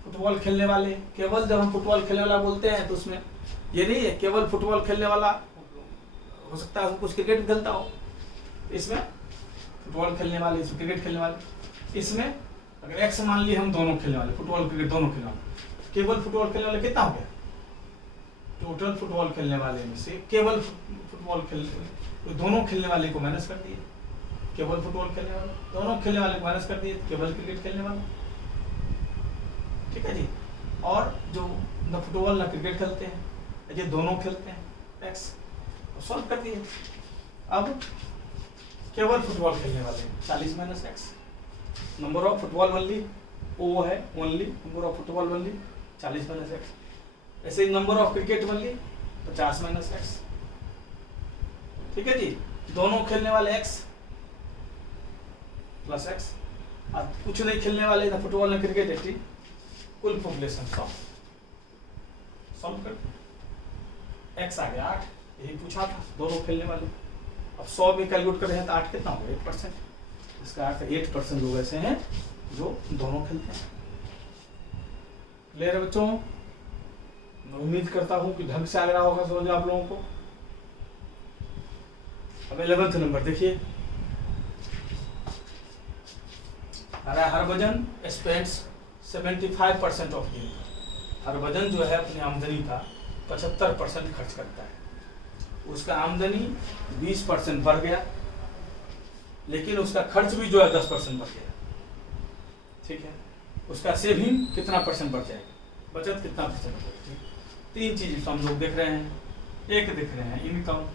फुटबॉल खेलने वाले, केवल जब हम फुटबॉल खेलने वाला बोलते हैं तो उसमें ये नहीं है केवल फुटबॉल खेलने वाला, हो सकता है कुछ क्रिकेट खेलता हो, इसमें फुटबॉल खेलने वाले, इसमें क्रिकेट खेलने वाले, इसमें अगर एक्स मान लिए हम दोनों खेलने वाले, फुटबॉल क्रिकेट दोनों खेलने वाले, केवल फुटबॉल खेलने वाले कितना हो गया, टोटल फुटबॉल खेलने वाले में से केवल फुटबॉल तो दोनों खेलने वाले को माइनस कर दिए, केवल फुटबॉल खेलने वाले, दोनों खेलने वाले को माइनस कर दिए, केवल क्रिकेट खेलने वाले, ठीक है जी, और जो न फुटबॉल न क्रिकेट खेलते हैं, ये दोनों खेलते हैं एक्स, सॉल्व कर दिए। अब केवल फुटबॉल खेलने वाले 40 minus x, number of football only, वो है only number of football only 40 minus x, ऐसे ही number of cricket only 50 minus x, ठीक है जी, दोनों खेलने वाले एक्स प्लस एक्स, और कुछ नहीं खेलने वाले ना फुटबॉल ना क्रिकेट, 80, कुल पॉपुलेशन 100, सॉल्व कर, एक्स आ गया 8, यही पूछा था, दोनों खेलने वाले, अब 100 में कैलकुलेट कर रहे हैं तो 8 कितना होगा 8%, इसका अर्थ 8% लोग ऐसे हैं जो दोनों खेलते हैं। क्लियर है बच्चों, मैं उम्मीद करता हूं कि ढंग से आ रहा होगा समझ आप लोगों को। अब 11th नंबर देखिए, Harbhajan spends 75% of income, Harbhajan जो है अपनी आमदनी का 75% खर्च करता है, उसका आमदनी 20% बढ़ गया, लेकिन उसका खर्च भी जो है 10% बढ़ गया, ठीक है, उसका सेविंग कितना परसेंट बढ़ जाएगा, बचत कितना परसेंट बढ़ जाएगा, तीन चीज हम लोग देख रहे हैं, एक देख रहे हैं इनकम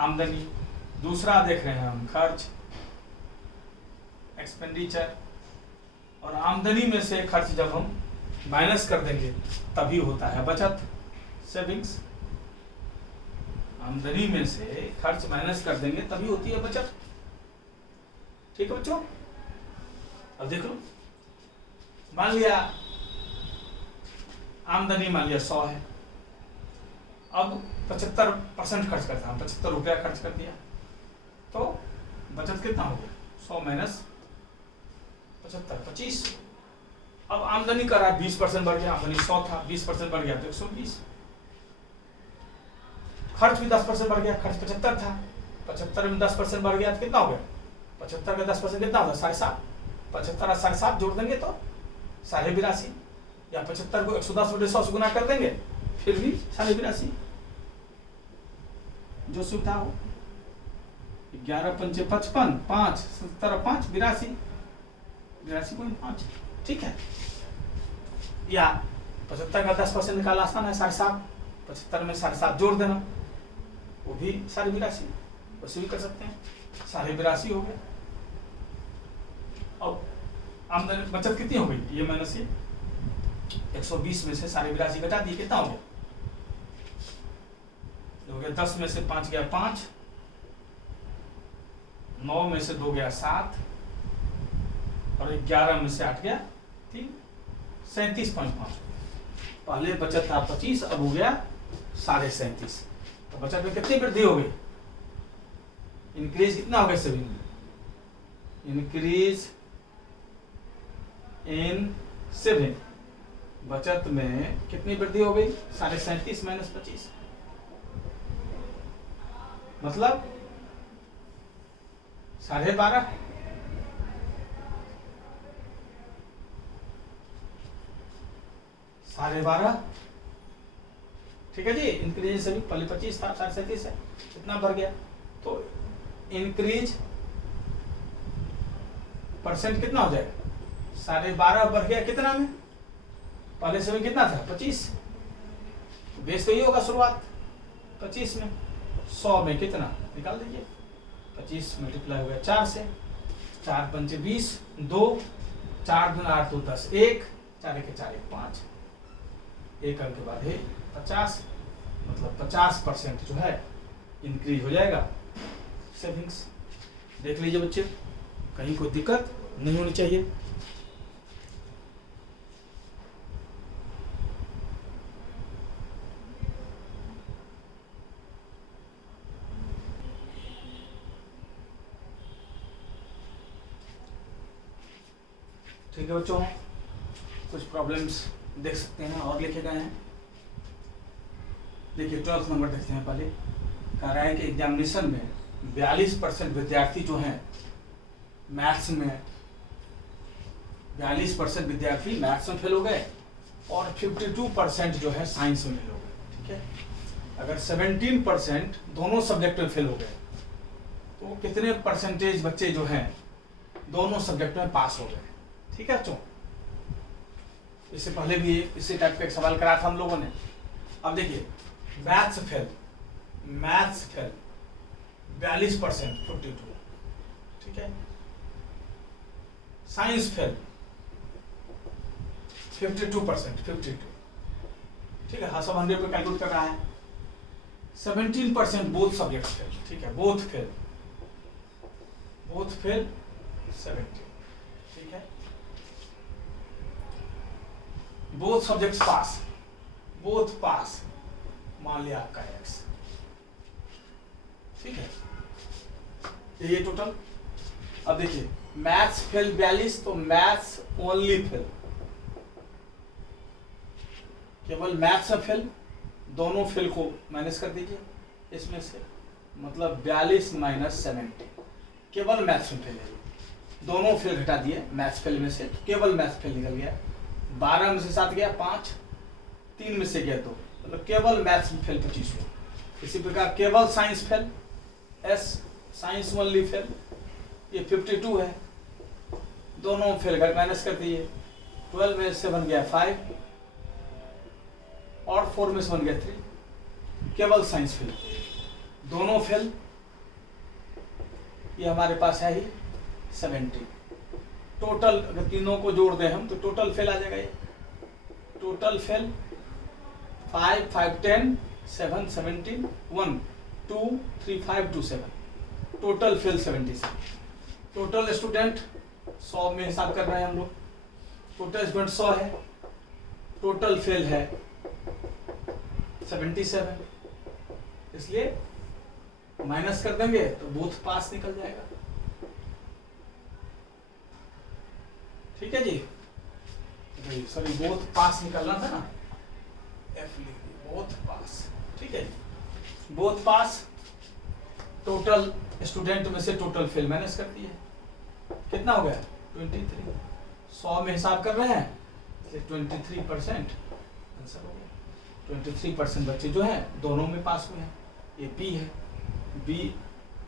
आमदनी, दूसरा देख रहे हैं हम खर्च एक्सपेंडिचर, और आमदनी में से खर्च जब हम माइनस कर देंगे तभी होता है बचत सेविंग्स, आमदनी में से खर्च माइनस कर देंगे तभी होती है बचत। ठीक है बच्चों, अब देख लो, मान लिया आमदनी मान लिया 100 है, अब 75% खर्च करता हूं, 75 रुपया खर्च कर दिया, तो बचत कितना हो गया? 100 माइनस 75, 25। अब आमदनी करा 20% बढ़ गया, आमदनी 100 था, 20% बढ़ गया तो 120। खर्च भी 10% बढ़ गया, खर्च 75 था, 75 में 10% बढ़ गया तो कितना हो गया? 75 में 10% कितना होता है? 7.5। 75 और 7.5 जोड़ देंगे तो 82.5, या 75 को 110/100 से गुना कर देंगे फिर भी 82.5, जो सुविधा हो। 11 पंचे 55, 5 70 5 82, 82.5। ठीक है, या 75 का 10% निकालना आसान है, 7.5, 75 में 7.5 जोड़ देना, वो भी 82.5, वैसे भी कर सकते हैं, 82.5 हो गया। अब आमदनी बचत कितनी हो गई? ये माइनस ये 120 में से 82.5 घटा दिए, कितना हो गया? हो गया 10 में से 5 गया 5, 9 में से 2 गया 7, और 11 में से 8 गया 3, 37.5। पहले बचत था 25, अब हो गया 37.5। तो बचत में कितनी वृद्धि हो गई? इंक्रीज कितना हो गया सभी में? इंक्रीज इन सेविंग, बचत में कितनी वृद्धि हो गई? 37.5 माइनस 25, मतलब 12.5। साढ़े 12, ठीक है जी। इंक्रीज सभी पहले 25 था, 37.5 है, कितना बढ़ गया? तो इंक्रीज परसेंट कितना हो जाएगा? 12.5 बढ़ गया कितना में? पहले से कितना था? 25। बेस तो ये होगा शुरुआत 25 में, 100 में कितना निकाल दीजिए, 25 मल्टीप्लाई हो गया 4 से, 4 पंचे 20, 2 4 दूना 8 2 10, 1 4 1 4 1 5, 1 अंक के बाद है 50, मतलब 50% जो है इंक्रीज हो जाएगा सेविंग्स। देख लीजिए बच्चे, कहीं कोई दिक्कत नहीं होनी चाहिए। ठीक है बच्चों, कुछ प्रॉब्लम्स देख सकते हैं और लिखे गए हैं। देखिए 12th नंबर देखते हैं। पहले कह रहा है कि एग्जामिनेशन में 42% विद्यार्थी जो हैं मैथ्स में, 42% विद्यार्थी मैथ्स में फेल हो गए और 52% जो है साइंस में फेल हो गए। ठीक है, अगर 17% दोनों सब्जेक्ट में फेल हो गए तो कितने परसेंटेज बच्चे जो हैं दोनों सब्जेक्ट में पास हो गए? ठीक है बच्चों, इससे पहले भी इसी टाइप का एक सवाल करा था हम लोगों ने। अब देखिए मैथ्स फेल 42%, 52। ठीक है, साइंस फेल 52%, 52। ठीक है, हाँ सब 100 पे कैलकुलेट कर रहा है। 17% बोथ सब्जेक्ट फेल। ठीक है, बोथ फेल 17। ठीक है, बोथ सब्जेक्ट्स पास, मान लिया आपका X। ठीक है, ये टोटल। अब देखिए मैथ्स फेल 42, तो मैथ्स ओनली फेल, केवल मैथ्स में फेल, दोनों फेल को माइनस कर दीजिए इसमें से, मतलब 42 माइनस 70, केवल मैथ्स में फेल है। दोनों फेल घटा दिए मैथ्स फेल में से, केवल मैथ्स फेल निकल गया। 12 में से 7 गया 5, 3 में से गया 2, मतलब केवल मैथ्स में फेल 25 हुआ। इसी प्रकार केवल science fail, S science only fail, ये 52 है, दोनों फेल कर माइनस कर दिए। 12 में से बन गया 5 और 4 में से बन गया 3, केवल साइंस फेल, दोनों फेल। ये हमारे पास है ही 70। टोटल अगर तीनों को जोड़ दें हम तो टोटल फेल आ जाएगा। ये total fail 5 5 10 7 17 1 23527, total fail 77। Total student 100 में हिसाब कर रहे हैं हम लोग, टोटल स्टूडेंट 100 है, टोटल फेल है 77, इसलिए माइनस कर देंगे तो बोथ पास निकल जाएगा। ठीक है जी, सॉरी बोथ पास निकलना था ना, एफ लिख दिया, बोथ पास। ठीक है जी, बोथ पास। टोटल स्टूडेंट में से टोटल फेल माइनस कर दिए, कितना हो गया 23। 100 में हिसाब कर रहे हैं, 23% आंसर हो गया। 23% बच्चे जो हैं दोनों में पास हुए हैं। ये बी है, बी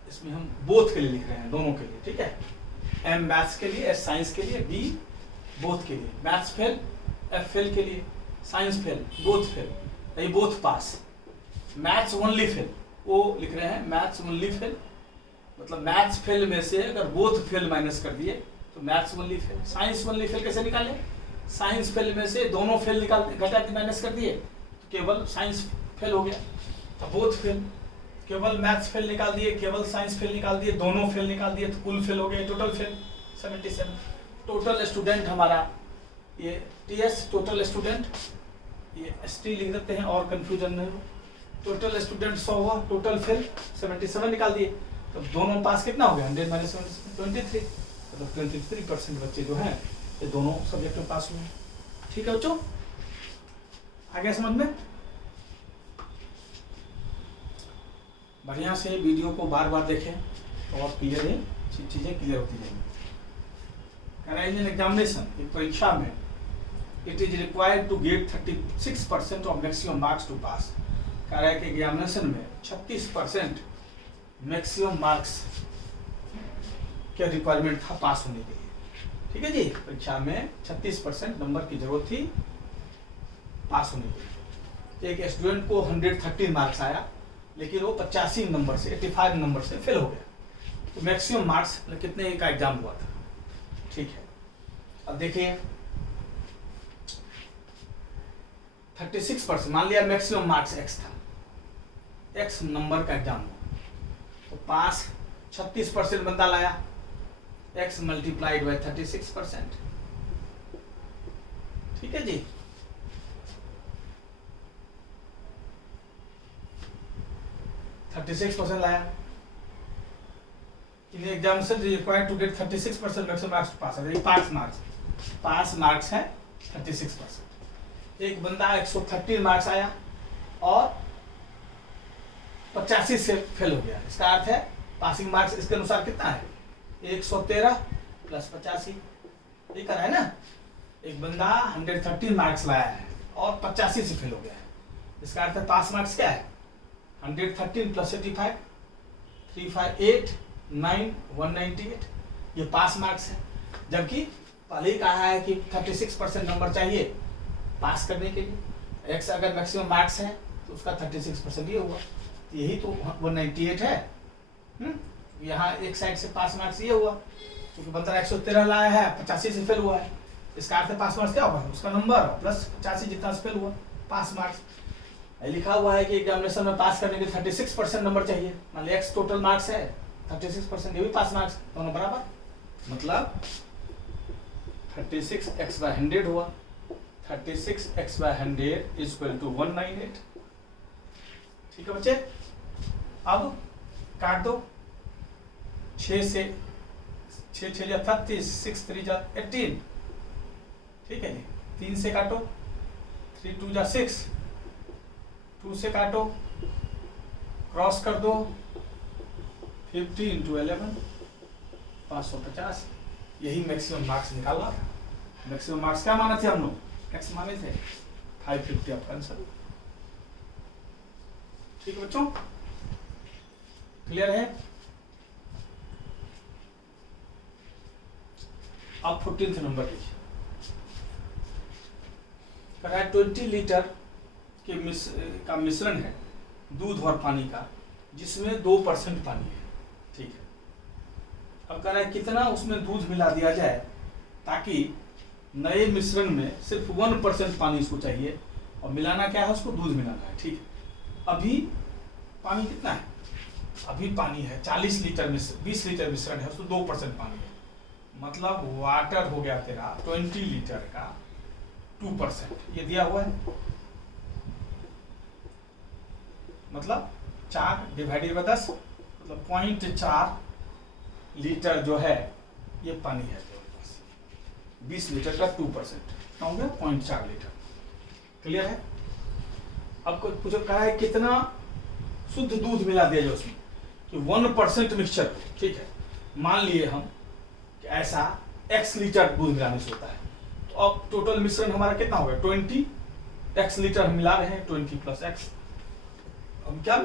इसमें हम बोथ के लिए लिख रहे हैं, दोनों के लिए। ठीक है, एम मैथ्स के लिए, एस साइंस के लिए, बी बोथ के लिए। मैथ्स फेल, एफ फेल के लिए, साइंस फेल, बोथ फेल, ये बोथ पास। मैथ्स ओनली फेल, वो लिख रहे हैं मैथ्स ओनली फेल, मतलब मैथ्स फेल में से अगर बोथ फेल माइनस कर दिए तो maths only fail. Science only fail कैसे निकाले? साइंस फेल में से दोनों फेल निकाल घटा के माइनस कर दिए तो केवल साइंस फेल हो गया। तो बोथ फेल, केवल मैथ्स फेल निकाल दिए, केवल साइंस फेल निकाल दिए, दोनों फेल निकाल दिए तो कुल फेल हो गए, टोटल फेल 77। टोटल स्टूडेंट हमारा ये टीएस टोटल स्टूडेंट, ये एसटी लिख देते हैं और कंफ्यूजन नहीं हो। टोटल स्टूडेंट 100 हुआ, टोटल फेल 77 निकाल दिए, तो दोनों पास कितना हो गया 100 माइनस 23, मतलब 23% बच्चे जो हैं ये दोनों सब्जेक्ट में पास हुए हैं। ठीक है बच्चों, आगे समझ में? बढ़िया से वीडियो को बार बार देखें तो और क्लियर है, चीजें क्लियर होती जाएंगी। एग्जामिनेशन, एक परीक्षा में it is required to get 36% of maximum marks to pass. कह रहा है कि एग्जामिनेशन में 36% मैक्सिमम मार्क्स के रिक्वायरमेंट था पास होने के लिए। ठीक है जी, परीक्षा में 36% नंबर की जरूरत थी पास होने के लिए। एक स्टूडेंट को 113 मार्क्स आया, लेकिन वो 85 नंबर से 85 नंबर से फेल हो गया। तो मैक्सिमम मार्क्स कितने का एग्जाम हुआ था? ठीक है, अब देखिए 36%, मान लिया मैक्सिमम मार्क्स x था, x नंबर का एग्जाम हुआ, तो पास 36% बंदा लाया, x मल्टीप्लाइड बाय 36%। ठीक है जी, %36 लाया। In examination required to get 36% maximum marks to pass. Pass marks है 36%। एक बंदा 130 मार्क्स आया और 85 से फेल हो गया, इसका अर्थ है पासिंग मार्क्स इसके अनुसार कितना है 113 प्लस 85, ये कर है ना। एक बंदा 130 मार्क्स लाया है और 85 से फेल हो गया है, इसका अर्थ है पास मार्क्स क्या है 113 प्लस 85, 358 9 198, ये पास मार्क्स है। जबकि पहले ही कहा है कि 36% नंबर चाहिए पास करने के लिए। x अगर मैक्सिमम मार्क्स है तो उसका 36% ये हुआ, तो यही तो 198 है। यहाँ एक साइड से पास मार्क्स ये हुआ, क्योंकि बंदा 113 लाया है 85 से फेल हुआ है, इसका अर्थ है पास मार्क्स क्या होगा उसका नंबर प्लस 85 जितना से फेल हुआ, पास मार्क्स। लिखा हुआ है कि एग्जामिनेशन में पास करने के लिए 36% नंबर चाहिए। मान लिया x टोटल मार्क्स है 36%, ये भी पास मार्क्स, दोनों बराबर, मतलब 36x/100 हुआ। 36x/100 is equal to 198। ठीक है बच्चे, अब काट दो 6 से, 6 6 जा 36, 6 3 जा 18। ठीक है जी, 3 से काटो, 3 2 जा 6, 2 से काटो, क्रॉस कर दो, 50 into 11 550। यही मैक्सिमम मार्क्स निकालना था। मैक्सिमम मार्क्स क्या माने थे हम लोग, x माने थे 550 आपका आंसर। ठीक है बच्चों, क्लियर है? अब 14th नंबर देखिए, कह रहा है 20 लीटर के का मिश्रण है दूध और पानी का, जिसमें 2% पानी है। ठीक है, अब कह रहा है कितना उसमें दूध मिला दिया जाए ताकि नए मिश्रण में सिर्फ 1% पानी इसको चाहिए, और मिलाना क्या है उसको, दूध मिलाना है। ठीक है, अभी पानी कितना है अभी पानी है 40 लीटर में 20 लीटर मिश्रण है, उसमें 2% पानी है, मतलब वाटर हो गया तेरा 20 लीटर का 2%, ये दिया हुआ है, मतलब 4 डिवाइडेड बाय 10, मतलब 0.4 लीटर जो है ये पानी है तेरे पास, 20 लीटर का 2%, क्या हो गया 0.4 लीटर। क्लियर है? अब पूछो कहा है कितना शुद्ध दूध मिला दिया जाए उसमें, कि 1% मिक्सचर, ठीक है, मान लिए हम कि ऐसा x लीटर दूध मिलाने से होता है, तो अब टोटल मिश्रण हमारा कितना होगा 20 x लीटर हम मिला रहे हैं, 20 प्लस x, हम क्या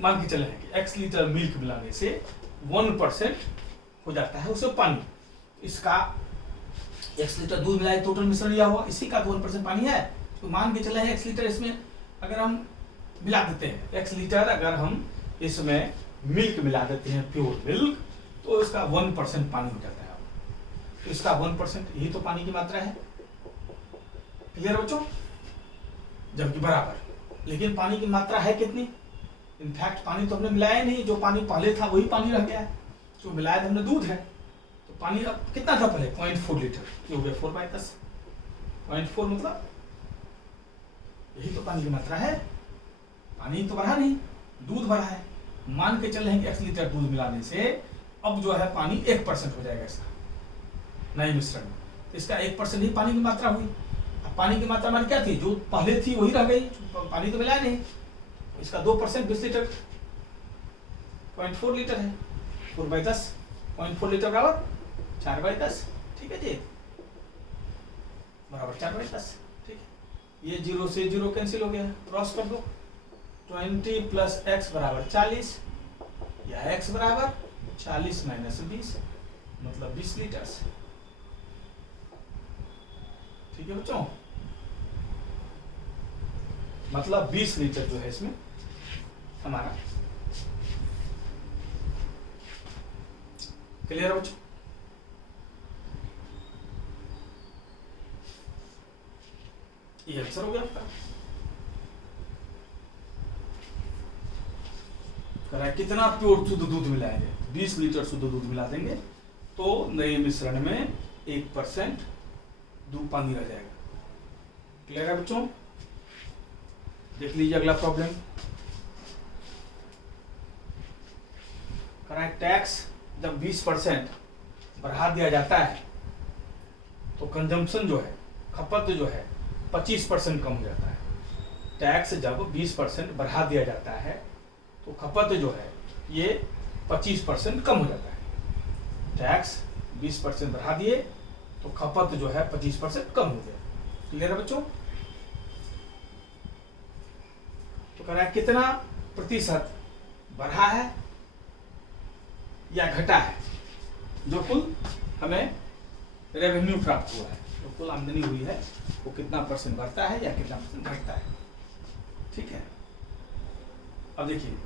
मान के चले हैं कि x लीटर मिल्क मिलाने से 1% हो जाता है उसमें पानी, इसका x लीटर दूध मिलाए टोटल मिश्रण लिया हुआ, इसी का 1% पानी है, तो मान के चले हैं x लीटर इसमें अगर हम मिला देते हैं, x लीटर अगर हम इसमें मिल्क मिला देते हैं, प्योर मिल्क, तो इसका 1% पानी हो जाता है, तो इसका 1% यही तो पानी की मात्रा है। क्लियर बच्चों? जबकि बराबर, लेकिन पानी की मात्रा है कितनी? इनफैक्ट पानी तो हमने मिलाया नहीं, जो पानी पहले था वही पानी रह गया है, जो मिलाया था हमने दूध है, तो पानी अब कितना था पहले 0.4 लीटर, ये हो गया 4/10, 0.4 मतलब यही तो पानी की मात्रा है, पानी तो बढ़ा नहीं, दूध बढ़ा है। मान के चल रहे हैं कि x लीटर दूध मिलाने से अब जो है पानी 1% हो जाएगा इसका नए मिश्रण में, तो इसका 1% ही पानी की मात्रा हुई। अब पानी की मात्रा हमारी क्या थी, जो पहले थी वही रह गई, पानी तो मिलाया नहीं, इसका 2% 20 लीटर 0.4 लीटर है, 4/10, 0.4 लीटर बराबर 4/10, ठीक है जी, बराबर 4/10, ठीक है। ये 0 से 0 कैंसिल हो गया, क्रॉस कर दो, 20 प्लस x बराबर 40, या x बराबर 40 माइनस 20, मतलब 20 लीटर, ठीक है बच्चों, मतलब 20 लीटर जो है इसमें हमारा। क्लियर है बच्चों? ये आंसर हो गया आपका। कितना प्योर शुद्ध दूध मिलाएंगे, 20 लीटर शुद्ध दूध मिला देंगे तो नए मिश्रण में 1% दूध पानी रह जाएगा। क्लियर है बच्चों? देख लीजिए अगला प्रॉब्लम, करेक्ट, टैक्स जब 20% बढ़ा दिया जाता है तो कंजम्पशन जो है, खपत जो है 25% कम हो जाता है। टैक्स जब 20% बढ़ा दिया जाता है तो खपत जो है ये 25% कम हो जाता है। टैक्स 20% बढ़ा दिए तो खपत जो है 25% कम हो गया। क्लियर है बच्चों? तो कह रहा है कितना प्रतिशत बढ़ा है या घटा है, जो कुल हमें रेवेन्यू प्राप्त हुआ है, जो कुल आमदनी हुई है वो कितना परसेंट बढ़ता है या कितना परसेंट घटता है। ठीक है, अब देखिए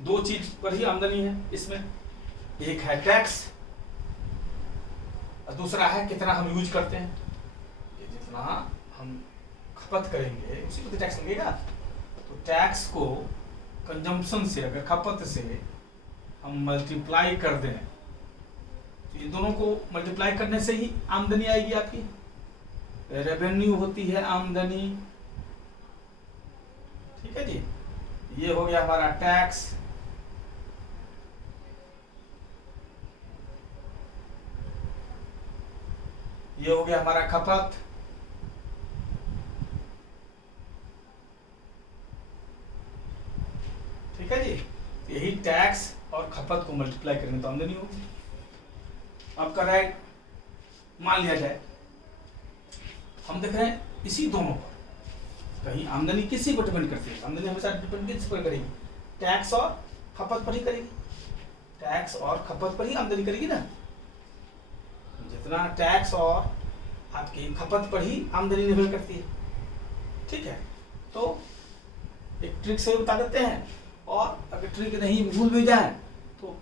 दो चीज पर ही आमदनी है इसमें, एक है टैक्स और दूसरा है कितना हम यूज करते हैं। जितना हम खपत करेंगे उसी पर टैक्स लगेगा। तो टैक्स को कंजम्पशन से, अगर खपत से हम मल्टीप्लाई कर दें तो ये दोनों को मल्टीप्लाई करने से ही आमदनी आएगी आपकी। रेवेन्यू होती है आमदनी। ठीक है जी, ये हो गया हमारा टैक्स। ये हो गया हमारा खपत। ठीक है जी, यही टैक्स और खपत को मल्टीप्लाई करेंगे तो आमदनी होगी। अब कर रहा है, मान लिया जाए हम देख रहे हैं इसी दोनों पर, कहीं आमदनी किसी पर डिपेंड करती है। आमदनी हमेशा डिपेंड किस पर करेगी? टैक्स और खपत पर ही करेगी। टैक्स और खपत पर ही आमदनी करेगी ना। जितना टैक्स और आपकी खपत पर ही आमदनी निर्भर करती है। ठीक है, तो एक ट्रिक से बता देते हैं, और अगर ट्रिक नहीं भूल भी जाए तो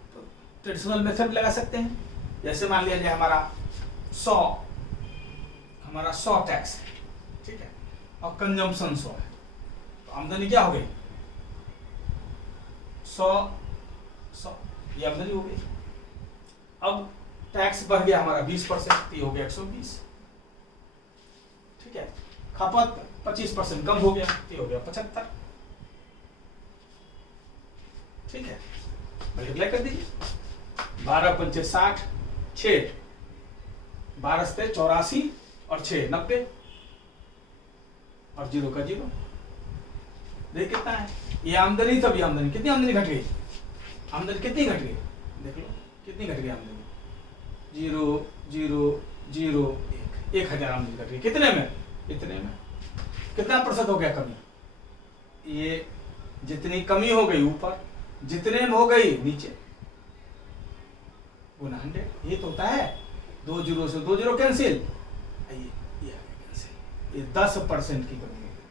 ट्रेडिशनल मेथड लगा सकते हैं। जैसे मान लिया जाए हमारा 100 टैक्स है, ठीक है, और कंजम्पशन 100 है, तो आमदनी क्या हो गई? 100 100, ये आमदनी हो गई। अब टैक्स बढ़ गया हमारा 20%, ये हो गया 120। ठीक है, खपत 25% कम हो गया, ये हो गया 75। ठीक है, मल्टीप्लाई कर दीजिए, 12 पंचे 60, 6 12 से 84 और 6 90 और 0 का 0। देख कितना है ये आमदनी, तब ये आमदनी, कितनी आमदनी घट गई, आमदनी कितनी घट गई, देख लो कितनी घट गई आमदनी, 0 0 0 1, 1000 आमदनी घट गई। कितने में, इतने में। कितना प्रतिशत हो गया कमी, ये जितनी कमी हो गई ऊपर, जितने में हो गई नीचे, गुना 100। ये तो होता है 2 0 से 2 0 कैंसिल, ये कैंसिल, ये 10% की कमी हो गई,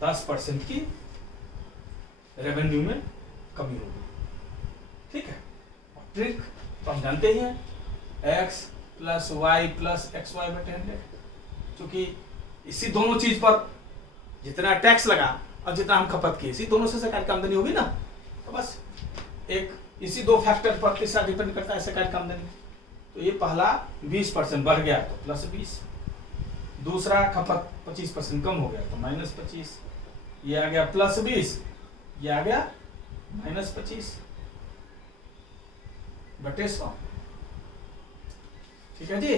10% की रेवेन्यू में कमी हो गई। ठीक है, और ट्रिक तो हम जानते ही हैं, x + y + xy/100, क्योंकि इसी दोनों चीज पर जितना टैक्स लगा और जितना हम खपत किए, इसी दोनों से सरकार की आमदनी होगी ना। तो बस एक इसी दो फैक्टर पर तीसरा डिपेंड करता है सरकार की आमदनी। तो ये पहला 20% बढ़ गया तो +20, दूसरा खपत 25% कम हो गया तो -25, ये आ गया +20, ये आ गया -25 बटे 100। ठीक है जी,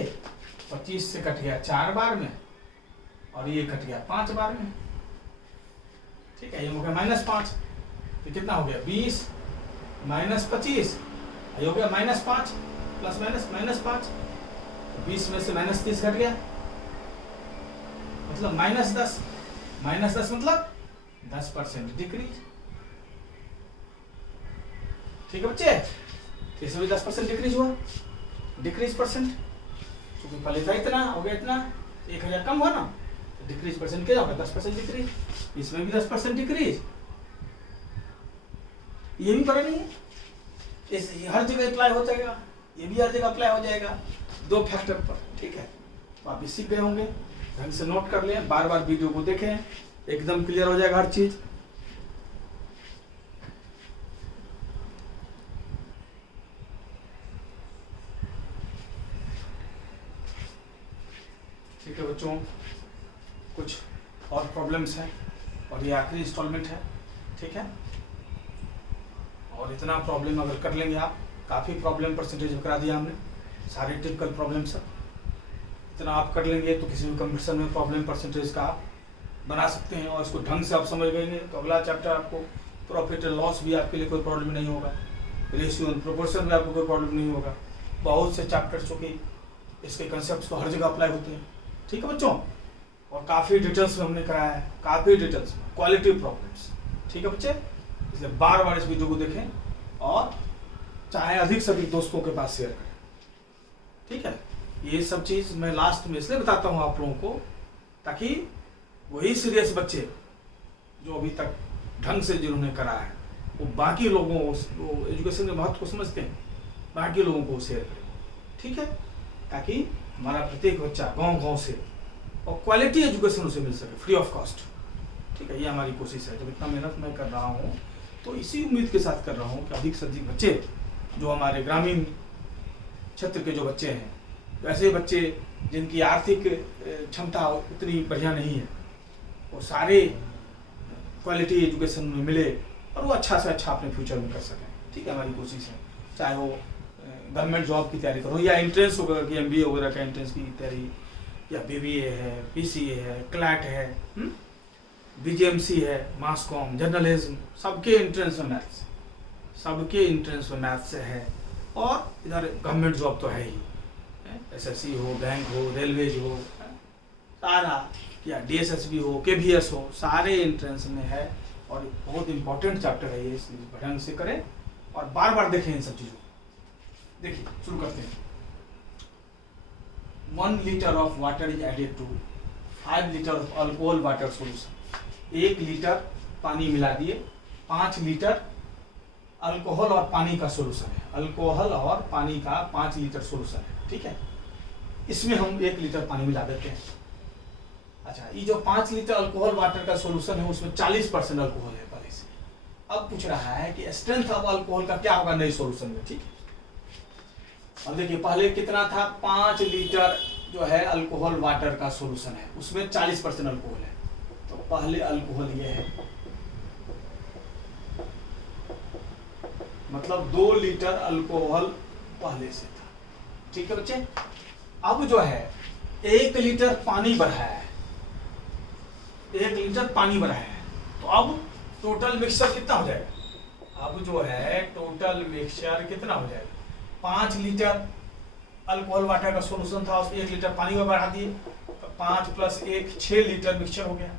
25 से कट गया 4 बार में और ये कट गया 5 बार में। ठीक है, ये हो गया -5, तो कितना हो गया 20 -25, ये हो गया -5 प्लस -5, 20 में से -30 घट गया, मतलब -10, -10 मतलब 10% डिक्रीज। ठीक है बच्चे, इसमें भी 10% डिक्रीज हुआ, डिक्रीज परसेंट, क्योंकि पहले था इतना, हो गया इतना, 1000 कम हुआ ना, तो डिक्रीज परसेंट क्या होगा, 10% डिक्रीज। इसमें भी 10% डिक्रीज, ये भी पता नहीं है, इस हर जगह अप्लाई हो जाएगा, ये भी हर जगह अप्लाई हो जाएगा, दो फैक्टर पर। ठीक है, तो आप सीख गए होंगे, ढंग से नोट कर लें, बार बार वीडियो को देखें, एकदम क्लियर हो जाएगा हर चीज। ठीक है बच्चों, कुछ और प्रॉब्लम्स हैं और ये आखिरी इंस्टॉलमेंट है। ठीक है, और इतना प्रॉब्लम अगर कर लेंगे आप, काफ़ी प्रॉब्लम परसेंटेज करा दिया हमने, सारे टिपिकल प्रॉब्लम सब इतना आप कर लेंगे तो किसी भी कंपटीशन में प्रॉब्लम परसेंटेज का आप बना सकते हैं, और इसको ढंग से आप समझ गए तो अगला चैप्टर आपको प्रॉफिट एंड लॉस भी आपके लिए कोई प्रॉब्लम नहीं होगा, रेशियो एंड प्रोपोर्शन में आपको कोई प्रॉब्लम नहीं होगा। बहुत से चैप्टर्स जो कि इसके कंसेप्ट तो हर जगह अप्लाई होते हैं। ठीक है बच्चों, और काफ़ी डिटेल्स में हमने कराया है, काफ़ी डिटेल्स, क्वालिटी प्रॉब्लम्स। ठीक है बच्चे, इसलिए बार बार इस वीडियो को देखें और चाहे अधिक से अधिक दोस्तों के पास शेयर करें। ठीक है, ये सब चीज़ मैं लास्ट में इसलिए बताता हूँ आप लोगों को, ताकि वही सीरियस बच्चे जो अभी तक ढंग से जिन्होंने करा है वो बाकी लोगों को, एजुकेशन के महत्व को समझते हैं, बाकी लोगों को शेयर करें। ठीक है, ताकि हमारा प्रत्येक बच्चा गांव-गांव से और क्वालिटी एजुकेशन उसे मिल सके फ्री ऑफ कॉस्ट। ठीक है, ये हमारी कोशिश है। जब इतना मेहनत मैं कर रहा हूँ तो इसी उम्मीद के साथ कर रहा हूँ कि अधिक से अधिक बच्चे जो हमारे ग्रामीण क्षेत्र के जो बच्चे हैं, वैसे बच्चे जिनकी आर्थिक क्षमता उतनी बढ़िया नहीं है, वो सारे क्वालिटी एजुकेशन में मिले और वो अच्छा से अच्छा अपने फ्यूचर में कर सकें। ठीक है, हमारी कोशिश है, चाहे वो गवर्नमेंट जॉब की तैयारी करो या एंट्रेंस वगैरह की, MBA वगैरह का एंट्रेंस की तैयारी, या BBA है, PCA है, क्लैट है, BGMC है, मास कॉम, जर्नलिज्म, सबके एंट्रेंस में मैथ्स, सबके एंट्रेंस में मैथ्स है। और इधर गवर्नमेंट जॉब तो है ही, SSC हो, बैंक हो, रेलवेज हो, सारा, या DSSB हो, KVS हो, सारे एंट्रेंस में है। और बहुत इंपॉर्टेंट चैप्टर है ये, इसलिए ढंग से करें और बार बार देखें इन सब चीज़ों को। देखिए, शुरू करते हैं। 1 liter of water is added to 5 liter of alcohol water solution। 1 litre पानी मिला दिए, 5 लीटर अल्कोहल और पानी का सोल्यूशन है, अल्कोहल और पानी का 5 लीटर सोल्यूशन है। ठीक है, इसमें हम 1 लीटर पानी मिला देते हैं। अच्छा, ये जो 5 लीटर अल्कोहल वाटर का सोल्यूशन है उसमें 40% अल्कोहल है पहले से। अब पूछ रहा है कि स्ट्रेंथ ऑफ अल्कोहल का क्या होगा नए सॉल्यूशन में, ठीक है। अब देखिए पहले कितना था, 5 लीटर जो है अल्कोहल वाटर का सॉल्यूशन है, उसमें 40% अल्कोहल है। तो पहले अल्कोहल ये है, मतलब 2 लीटर अल्कोहल पहले से था, ठीक है बच्चे। अब जो है 1 लीटर पानी बढ़ाया है, 1 लीटर पानी बढ़ाया है, तो अब टोटल मिक्सचर कितना हो जाएगा। अब जो है टोटल मिक्सचर कितना हो जाएगा, 5 लीटर अल्कोहल वाटर का सॉल्यूशन था, उसमें 1 लीटर पानी में बढ़ा दिए, तो 5 + 1 6 लीटर मिक्सचर हो गया।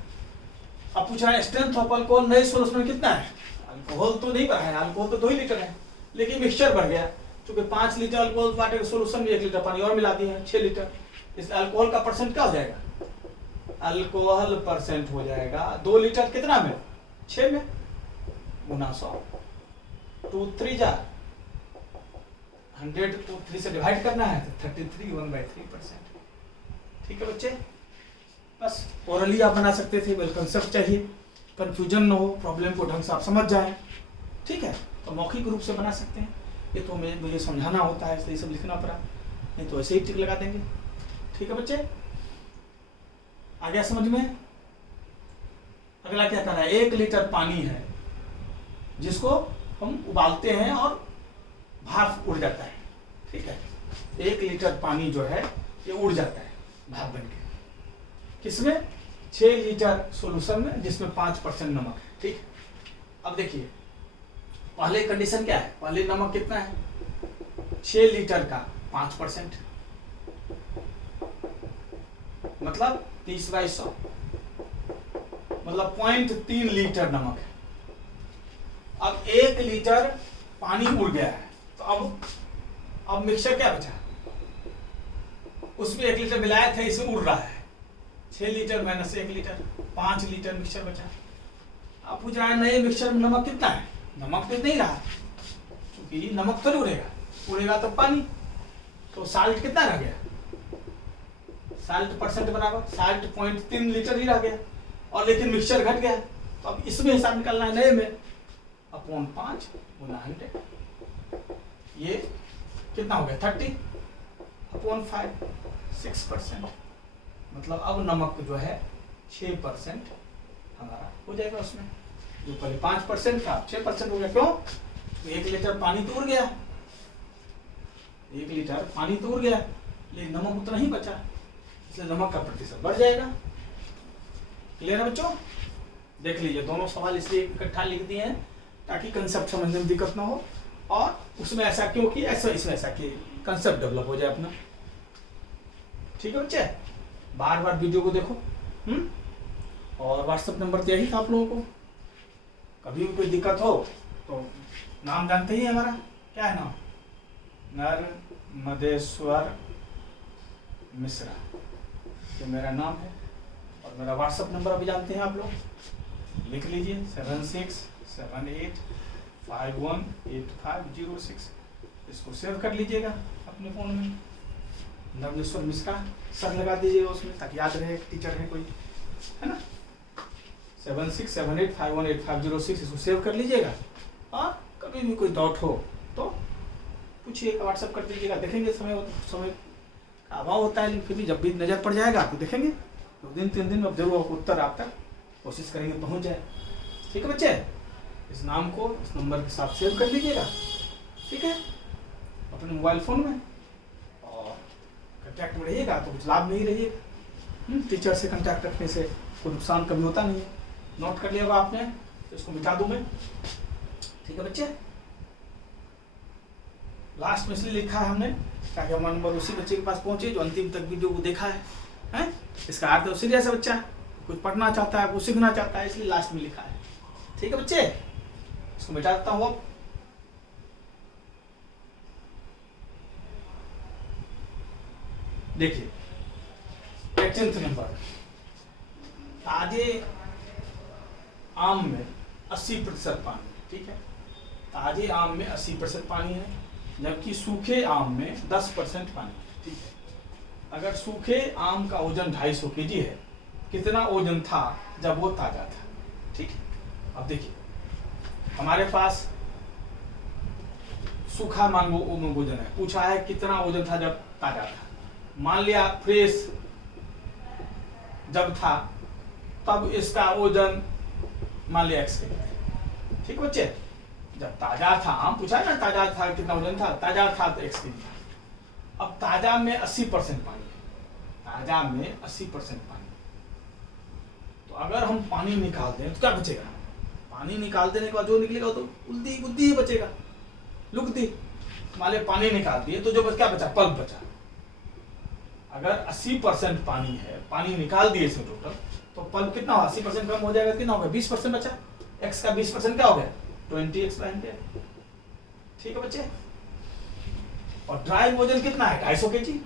अब पूछ रहा है स्ट्रेंथ ऑफ अल्कोहल नए सॉल्यूशन में कितना है। अल्कोहल तो नहीं बढ़ा है, अल्कोहल तो 2 ही लीटर है, लेकिन मिक्सचर बढ़ गया, क्योंकि 5 लीटर अल्कोहल वाटर के सॉल्यूशन में 1 लीटर पानी और मिला दिया है, 6 लीटर। इस अल्कोहल का परसेंट क्या हो जाएगा, अल्कोहल परसेंट हो जाएगा 2 लीटर कितना में, 6 में गुना 100, 2 3 जा 100 को 3 से डिवाइड करना है, तो 33 1/3%, ठीक है बच्चे। बस ओरली आप बना सकते थे, वेल कंसेप्ट चाहिए, कंफ्यूजन न हो, प्रॉब्लम को ढंग से आप समझ जाएं, ठीक है। तो मौखिक रूप से बना सकते हैं, ये तो मुझे समझाना होता है इसलिए सब लिखना पड़ा, नहीं तो ऐसे ही टिक लगा देंगे, ठीक है बच्चे। आ गया समझ में। अगला क्या करना है, 1 लीटर पानी है जिसको हम उबालते हैं और भाप उड़ जाता है, ठीक है। 1 लीटर पानी जो है ये उड़ जाता है भाप बन के, किसमें, 6 लीटर सॉल्यूशन में, जिसमें 5% नमक है, ठीक। अब देखिए पहले कंडीशन क्या है, पहले नमक कितना है, 6 लीटर का 5%, मतलब 30/100, मतलब 0.3 लीटर नमक है। अब 1 लीटर पानी उड़ गया है, तो अब मिक्सचर क्या बचा, उसमें 1 लीटर मिलाया था, इसमें उड़ रहा है, 6 litre minus 1 litre 5 litre mixture बचा। अब पूछ रहा है नए मिक्सचर में नमक कितना है, नमक तो नहीं रहा, क्योंकि नमक तो नहीं उड़ेगा तो पानी, तो साल्ट कितना रह गया, साल्ट परसेंट बराबर साल्ट 0.3 लीटर ही रह गया, और लेकिन मिक्सचर घट गया, तो अब इसमें हिसाब निकालना है नए में, अपॉन 5 गुना 100, ये कितना हो गया 30/5 6%, मतलब अब नमक जो है 6% हमारा हो जाएगा उसमें, जो पहले 5% था 6% हो गया। क्यों, 1 लीटर पानी तो उड़ गया, 1 लीटर पानी तो उड़ गया, लेकिन नमक उतना ही बचा, इसलिए नमक का प्रतिशत बढ़ जाएगा। क्लियर है बच्चों। देख लीजिए दोनों सवाल इसलिए इकट्ठा लिख दिए हैं ताकि कंसेप्ट समझने में दिक्कत ना हो, और उसमें ऐसा क्यों कि ऐसा इसमें ऐसा कि कंसेप्ट डेवलप हो जाए अपना, ठीक है बच्चे। बार बार वीडियो को देखो, और व्हाट्सएप नंबर तो यही था आप लोगों को, कभी भी कोई दिक्कत हो तो नाम जानते ही हमारा, क्या है नाम, नर्मदेश्वर मिश्रा, ये मेरा नाम है, और मेरा व्हाट्सएप नंबर अभी जानते हैं आप लोग, लिख लीजिए 7678518506, इसको सेव कर लीजिएगा अपने फ़ोन में, नर्मदेश्वर मिश्रा सर लगा दीजिएगा उसमें, ताकि याद रहे, टीचर है कोई, है ना। 7678518506 इसको सेव कर लीजिएगा, और कभी भी कोई डाउट हो तो पूछिएगा, व्हाट्सएप कर दीजिएगा, देखेंगे, समय का अभाव होता है, लेकिन फिर भी जब भी नज़र पड़ जाएगा तो देखेंगे, 2 दिन 3 दिन में जरूर उत्तर आप तक कोशिश करेंगे पहुंच जाए, ठीक है बच्चे। इस नाम को इस नंबर के साथ सेव कर लीजिएगा, ठीक है, अपने मोबाइल फ़ोन में, और कंटैक्ट में रहिएगा तो कुछ लाभ नहीं रहिएगा, टीचर से कंटैक्ट रखने से कोई नुकसान कभी होता नहीं है। नोट कर लिया आपने, तो इसको मिटा दूँ मैं, ठीक है बच्चे। लास्ट में इसलिए लिखा है हमने ताकि हमारा नंबर उसी बच्चे के पास पहुंचे जो अंतिम तक वीडियो को देखा है, हैं? इसका अर्थ है सीरियस है बच्चा, कुछ पढ़ना चाहता है, कुछ सीखना चाहता है, इसलिए लास्ट में लिखा है, ठीक है बच्चे। इसको मिटा देता हूँ अब। देखिए 18th नंबर, ताजे आम में 80% पानी, ठीक है, ताजे आम में 80% पानी है, जबकि सूखे आम में 10% पानी, ठीक है। अगर सूखे आम का वजन 250 kg है, कितना वजन था जब वो ताजा था, ठीक है। अब देखिए हमारे पास सूखा मांगो वजन है, पूछा है कितना वजन था जब ताजा था। मान लिया फ्रेश जब था तब इसका वजन मान लिया x के, ठीक बच्चे। जब ताजा था, आम पूछा है ना ताजा था कितना वजन था, ताजा था तो x के लिए। अब ताजा में 80% पानी है, ताजा में 80% पानी। तो अगर हम पानी निकाल दें तो क्या बचेगा? पानी निकाल देने के बाद जो निकलेगा तो उल्टी बुद्धि ही बचेगा, लुकती। मान लिया पानी निकाल दिए तो जो क्या बचा? पल्प बचा। अगर 80% पानी है, पानी निकाल दिए इसमें टोटल, तो पल्प कितना होगा? 80% कम हो जाएगा, कितना होगा? 20% बचा। x का 20% क्या हो गया? 20x बन गया, ठीक है बच्चे। और ड्राई में वजन कितना है? 250 kg।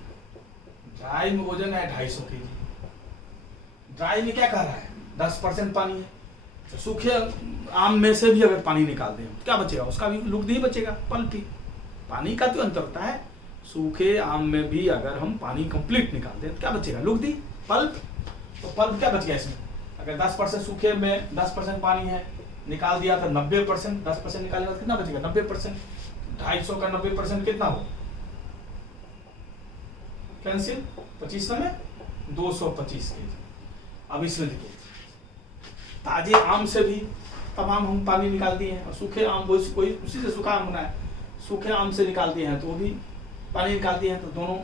ड्राई में वजन है 250 kg। ड्राई में क्या कह रहा है? 10% पानी है। तो सूखे आम में से भी अगर पानी निकाल दें तो क्या बचेगा? उसका भी लुक नहीं बचेगा, पल्प ही। पानी का तो अंतर होता है, सूखे आम में भी अगर हम पानी कंप्लीट निकाल दें तो क्या बचेगा? लुक दी, पल्प। तो पल्प क्या बच गया इसमें? अगर 10% सूखे में 10% पानी है, निकाल दिया तो 90%, 10% निकालेगा तो कितना बचेगा? 90%। 250 का 90% कितना हो? कैंसिल, 25 में 225 kg। अब इसमें देखिए, ताजे आम से भी तमाम हम पानी निकाल दिए हैं, और सूखे आम कोई उसी से सूखा आम बना है, सूखे आम से निकाल दिए हैं तो वो भी पानी निकाल दिए हैं, तो दोनों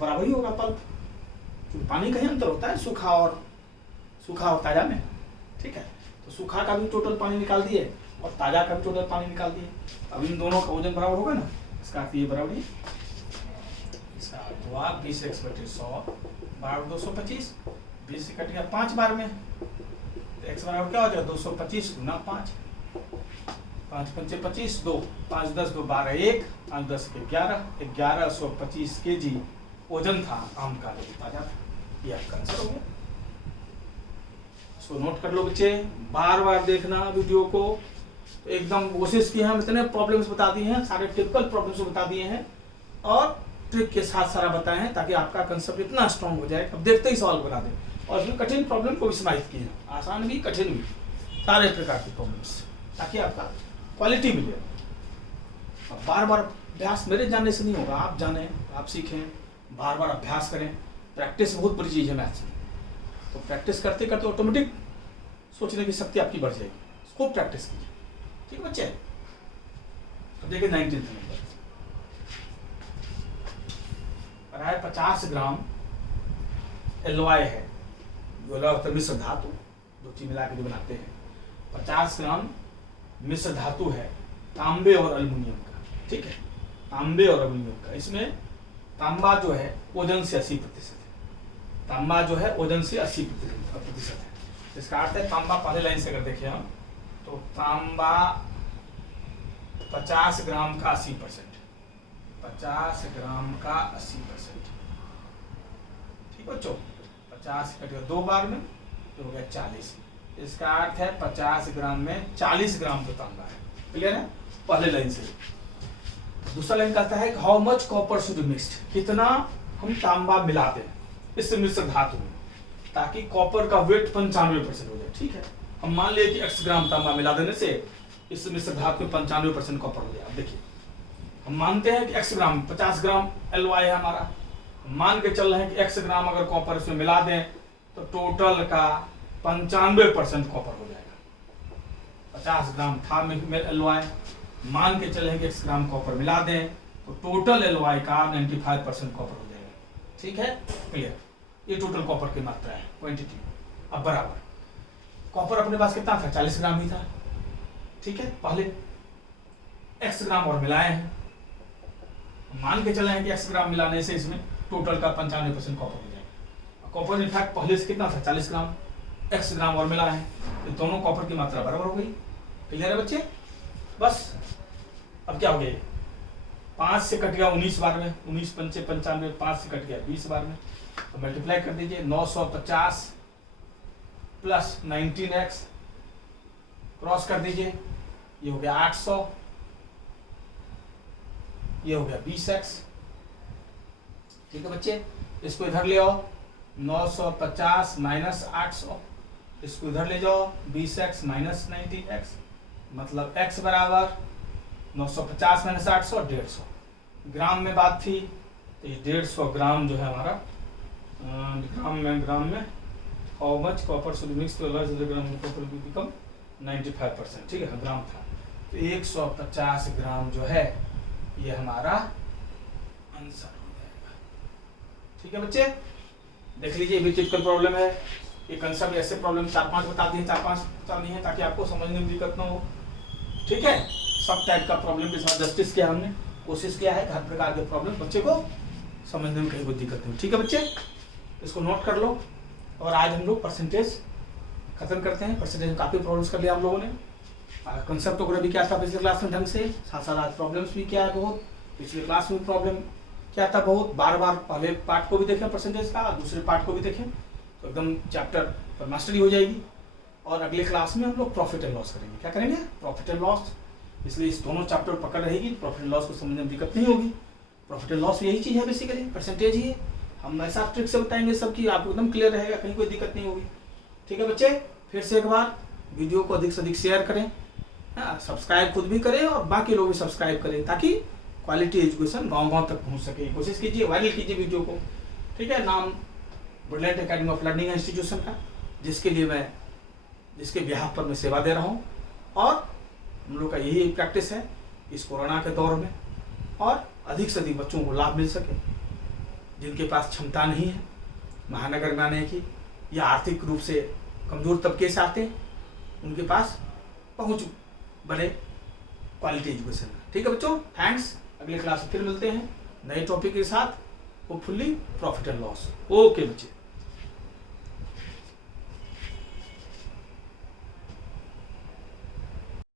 बराबर ही होगा पल्प। क्योंकि पानी का ही अंतर होता है सूखा और ताजा में, ठीक है। तो सूखा का भी टोटल पानी निकाल दिए और ताजा का भी टोटल पानी निकाल दिए। अब इन दोनों का वजन बराबर होगा ना, इसका अर्थ ये बराबर ही, इसका अर्थ हुआ 20x/100 बराबर 225। 20 से कट गया 5 बार में, तो x बराबर क्या हो जाएगा? 225 गुना 5। 5 पंचे 25, 2 5 10 2 12 1 5 10 के 11 1125 kg वजन था आम का जो ताजा था। ये आपका आंसर हो गया। इसको नोट कर लो बच्चे, बार बार देखना वीडियो को। तो एकदम कोशिश की है, हम इतने प्रॉब्लम्स बता दिए हैं, सारे टिपिकल प्रॉब्लम्स बता दिए हैं और ट्रिक के साथ सारा बताए हैं, ताकि आपका कंसेप्ट इतना स्ट्रांग हो जाए अब देखते ही सवाल बना दें। और इसमें कठिन प्रॉब्लम को भी समाहित किए हैं, आसान भी कठिन भी, सारे प्रकार के प्रॉब्लम्स, ताकि आपका क्वालिटी मिले। अब बार बार अभ्यास मेरे जानने से नहीं होगा, आप जानें, आप सीखें, बार बार अभ्यास करें। प्रैक्टिस बहुत बड़ी चीज़ है मैथ्स में, तो प्रैक्टिस करते करते ऑटोमेटिक सोचने की शक्ति आपकी बढ़ जाएगी। खूब प्रैक्टिस कीजिए, ठीक है बच्चे। तो देखिए 19th नंबर पर है 50 ग्राम एलवाई है, जो मिश्र धातु, दो चीज मिला के जो बनाते हैं। 50 ग्राम मिश्र धातु है, तांबे और एल्युमिनियम का, ठीक है, तांबे और एल्युमिनियम का। इसमें तांबा जो है वजन से 80% है, तांबा जो है वजन से 80% है। इसका अर्थ है तांबा, पहले लाइन से अगर देखें हम, तो तांबा 50 ग्राम का 80%, 50 ग्राम का 80%, ठीक बच्चों। 50 कट गया 2 बार में, तो हो गया 40। इसका अर्थ है 50 ग्राम में 40 ग्राम तो तांबा है, क्लियर है पहले लाइन से। दूसरा लाइन कहता है how much copper should mixed, कितना हम तांबा मिलाते हैं इस मिश्र धातु में, ताकि कॉपर का वेट 95% हो जाए, ठीक है। हम मान लिए कि x ग्राम तांबा मिला देने से इस मिश्र धातु में 95% कॉपर हो जाए। अब देखिए, हम मानते हैं कि x ग्राम 50 ग्राम एलवाई है हमारा, मान के चल रहे हैं कि x ग्राम अगर कॉपर इसमें मिला दें तो टोटल का 95% कॉपर हो जाएगा। 50 ग्राम था एलवाई, मान के चले कि x ग्राम कॉपर मिला दें तो टोटल एलवाई का 95% कॉपर हो जाएगा, ठीक है, क्लियर। ये टोटल कॉपर की मात्रा है, क्वांटिटी। अब बराबर कॉपर अपने पास कितना था? 40 ग्राम ही था, ठीक है। पहले x ग्राम और मिलाए हैं, मान के चले हैं कि x ग्राम मिलाने से इसमें टोटल का 95% कॉपर हो जाएगा। कॉपर इनफैक्ट पहले से कितना था? 40 ग्राम, x ग्राम और मिला है, तो दोनों कॉपर की मात्रा बराबर हो गई। क्लियर है बच्चे? बस अब क्या हो गया, 5 से कट गया 19 बार में, 19 पंचे 95, 5 से कट गया 20 बार में, तो मल्टीप्लाई कर दीजिए। 950 प्लस 19x क्रॉस कर दीजिए, ये हो गया 800, ये हो गया 20x, ठीक है बच्चे। इसको इधर ले आओ, 950 माइनस 800, इसको इधर ले जाओ, 20x माइनस 19x, मतलब x बराबर 950 माइनस 800 150। ग्राम में बात थी तो ये 150 ग्राम जो है हमारा ग्राम में how much copper should mix to large gram copper will become 95%, ठीक है, ग्राम था। तो 150 ग्राम जो है ये हमारा आंसर हो जाएगा। ठीक है बच्चे, देख लीजिए ये भी टिपिकल प्रॉब्लम है। ये कंसेप्ट ऐसे प्रॉब्लम 4-5 बता दिए, 4-5 बतानी है ताकि आपको समझने में दिक्कत ना हो। ठीक है, सब टाइप का प्रॉब्लम के साथ जस्टिस किया हमने, कोशिश किया है हर प्रकार के प्रॉब्लम बच्चे को समझने में कहीं कोई दिक्कत नहीं। ठीक है बच्चे, इसको नोट कर लो। और आज हम लोग परसेंटेज खत्म करते हैं। परसेंटेज में काफ़ी प्रॉब्लम्स कर लिया हम लोगों ने। कंसेप्ट वगैरह भी क्या था पिछले क्लास में ढंग से, साथ साथ आज प्रॉब्लम्स भी क्या है बहुत। पिछले क्लास में प्रॉब्लम क्या था बहुत, बार बार पहले पार्ट को भी देखें परसेंटेज का, दूसरे पार्ट को भी देखें तो एकदम चैप्टर पर मास्टरी हो जाएगी। और अगले क्लास में हम लोग प्रॉफिट एंड लॉस करेंगे। क्या करेंगे? Profit and loss. इसलिए इस दोनों चैप्टर पकड़ रहेगी, प्रॉफिट एंड लॉस को समझने में दिक्कत नहीं होगी। प्रॉफिट एंड लॉस यही चीज़ है बेसिकली, परसेंटेज ही है। हम ऐसा ट्रिक से बताएंगे सब की आपको एकदम क्लियर रहेगा, कहीं कोई दिक्कत नहीं होगी। ठीक है बच्चे, फिर से एक बार वीडियो को अधिक से अधिक शेयर करें, सब्सक्राइब खुद भी करें और बाकी लोग भी सब्सक्राइब करें ताकि क्वालिटी एजुकेशन गांव-गांव तक पहुंच सके। कोशिश कीजिए, वायरल कीजिए वीडियो को। ठीक है, नाम brilliant academy of learning institution का, जिसके बिहाफ पर मैं सेवा दे रहा हूँ। और हम लोग का यही प्रैक्टिस है इस कोरोना के दौर में, और अधिक से अधिक बच्चों को लाभ मिल सके जिनके पास क्षमता नहीं है महानगर में आने की, या आर्थिक रूप से कमजोर तबके से आते हैं, उनके पास पहुँच बने क्वालिटी एजुकेशन। ठीक है बच्चों, थैंक्स। अगले क्लास में फिर मिलते हैं नए टॉपिक के साथ, hopefully profit and loss. Okay बच्चे।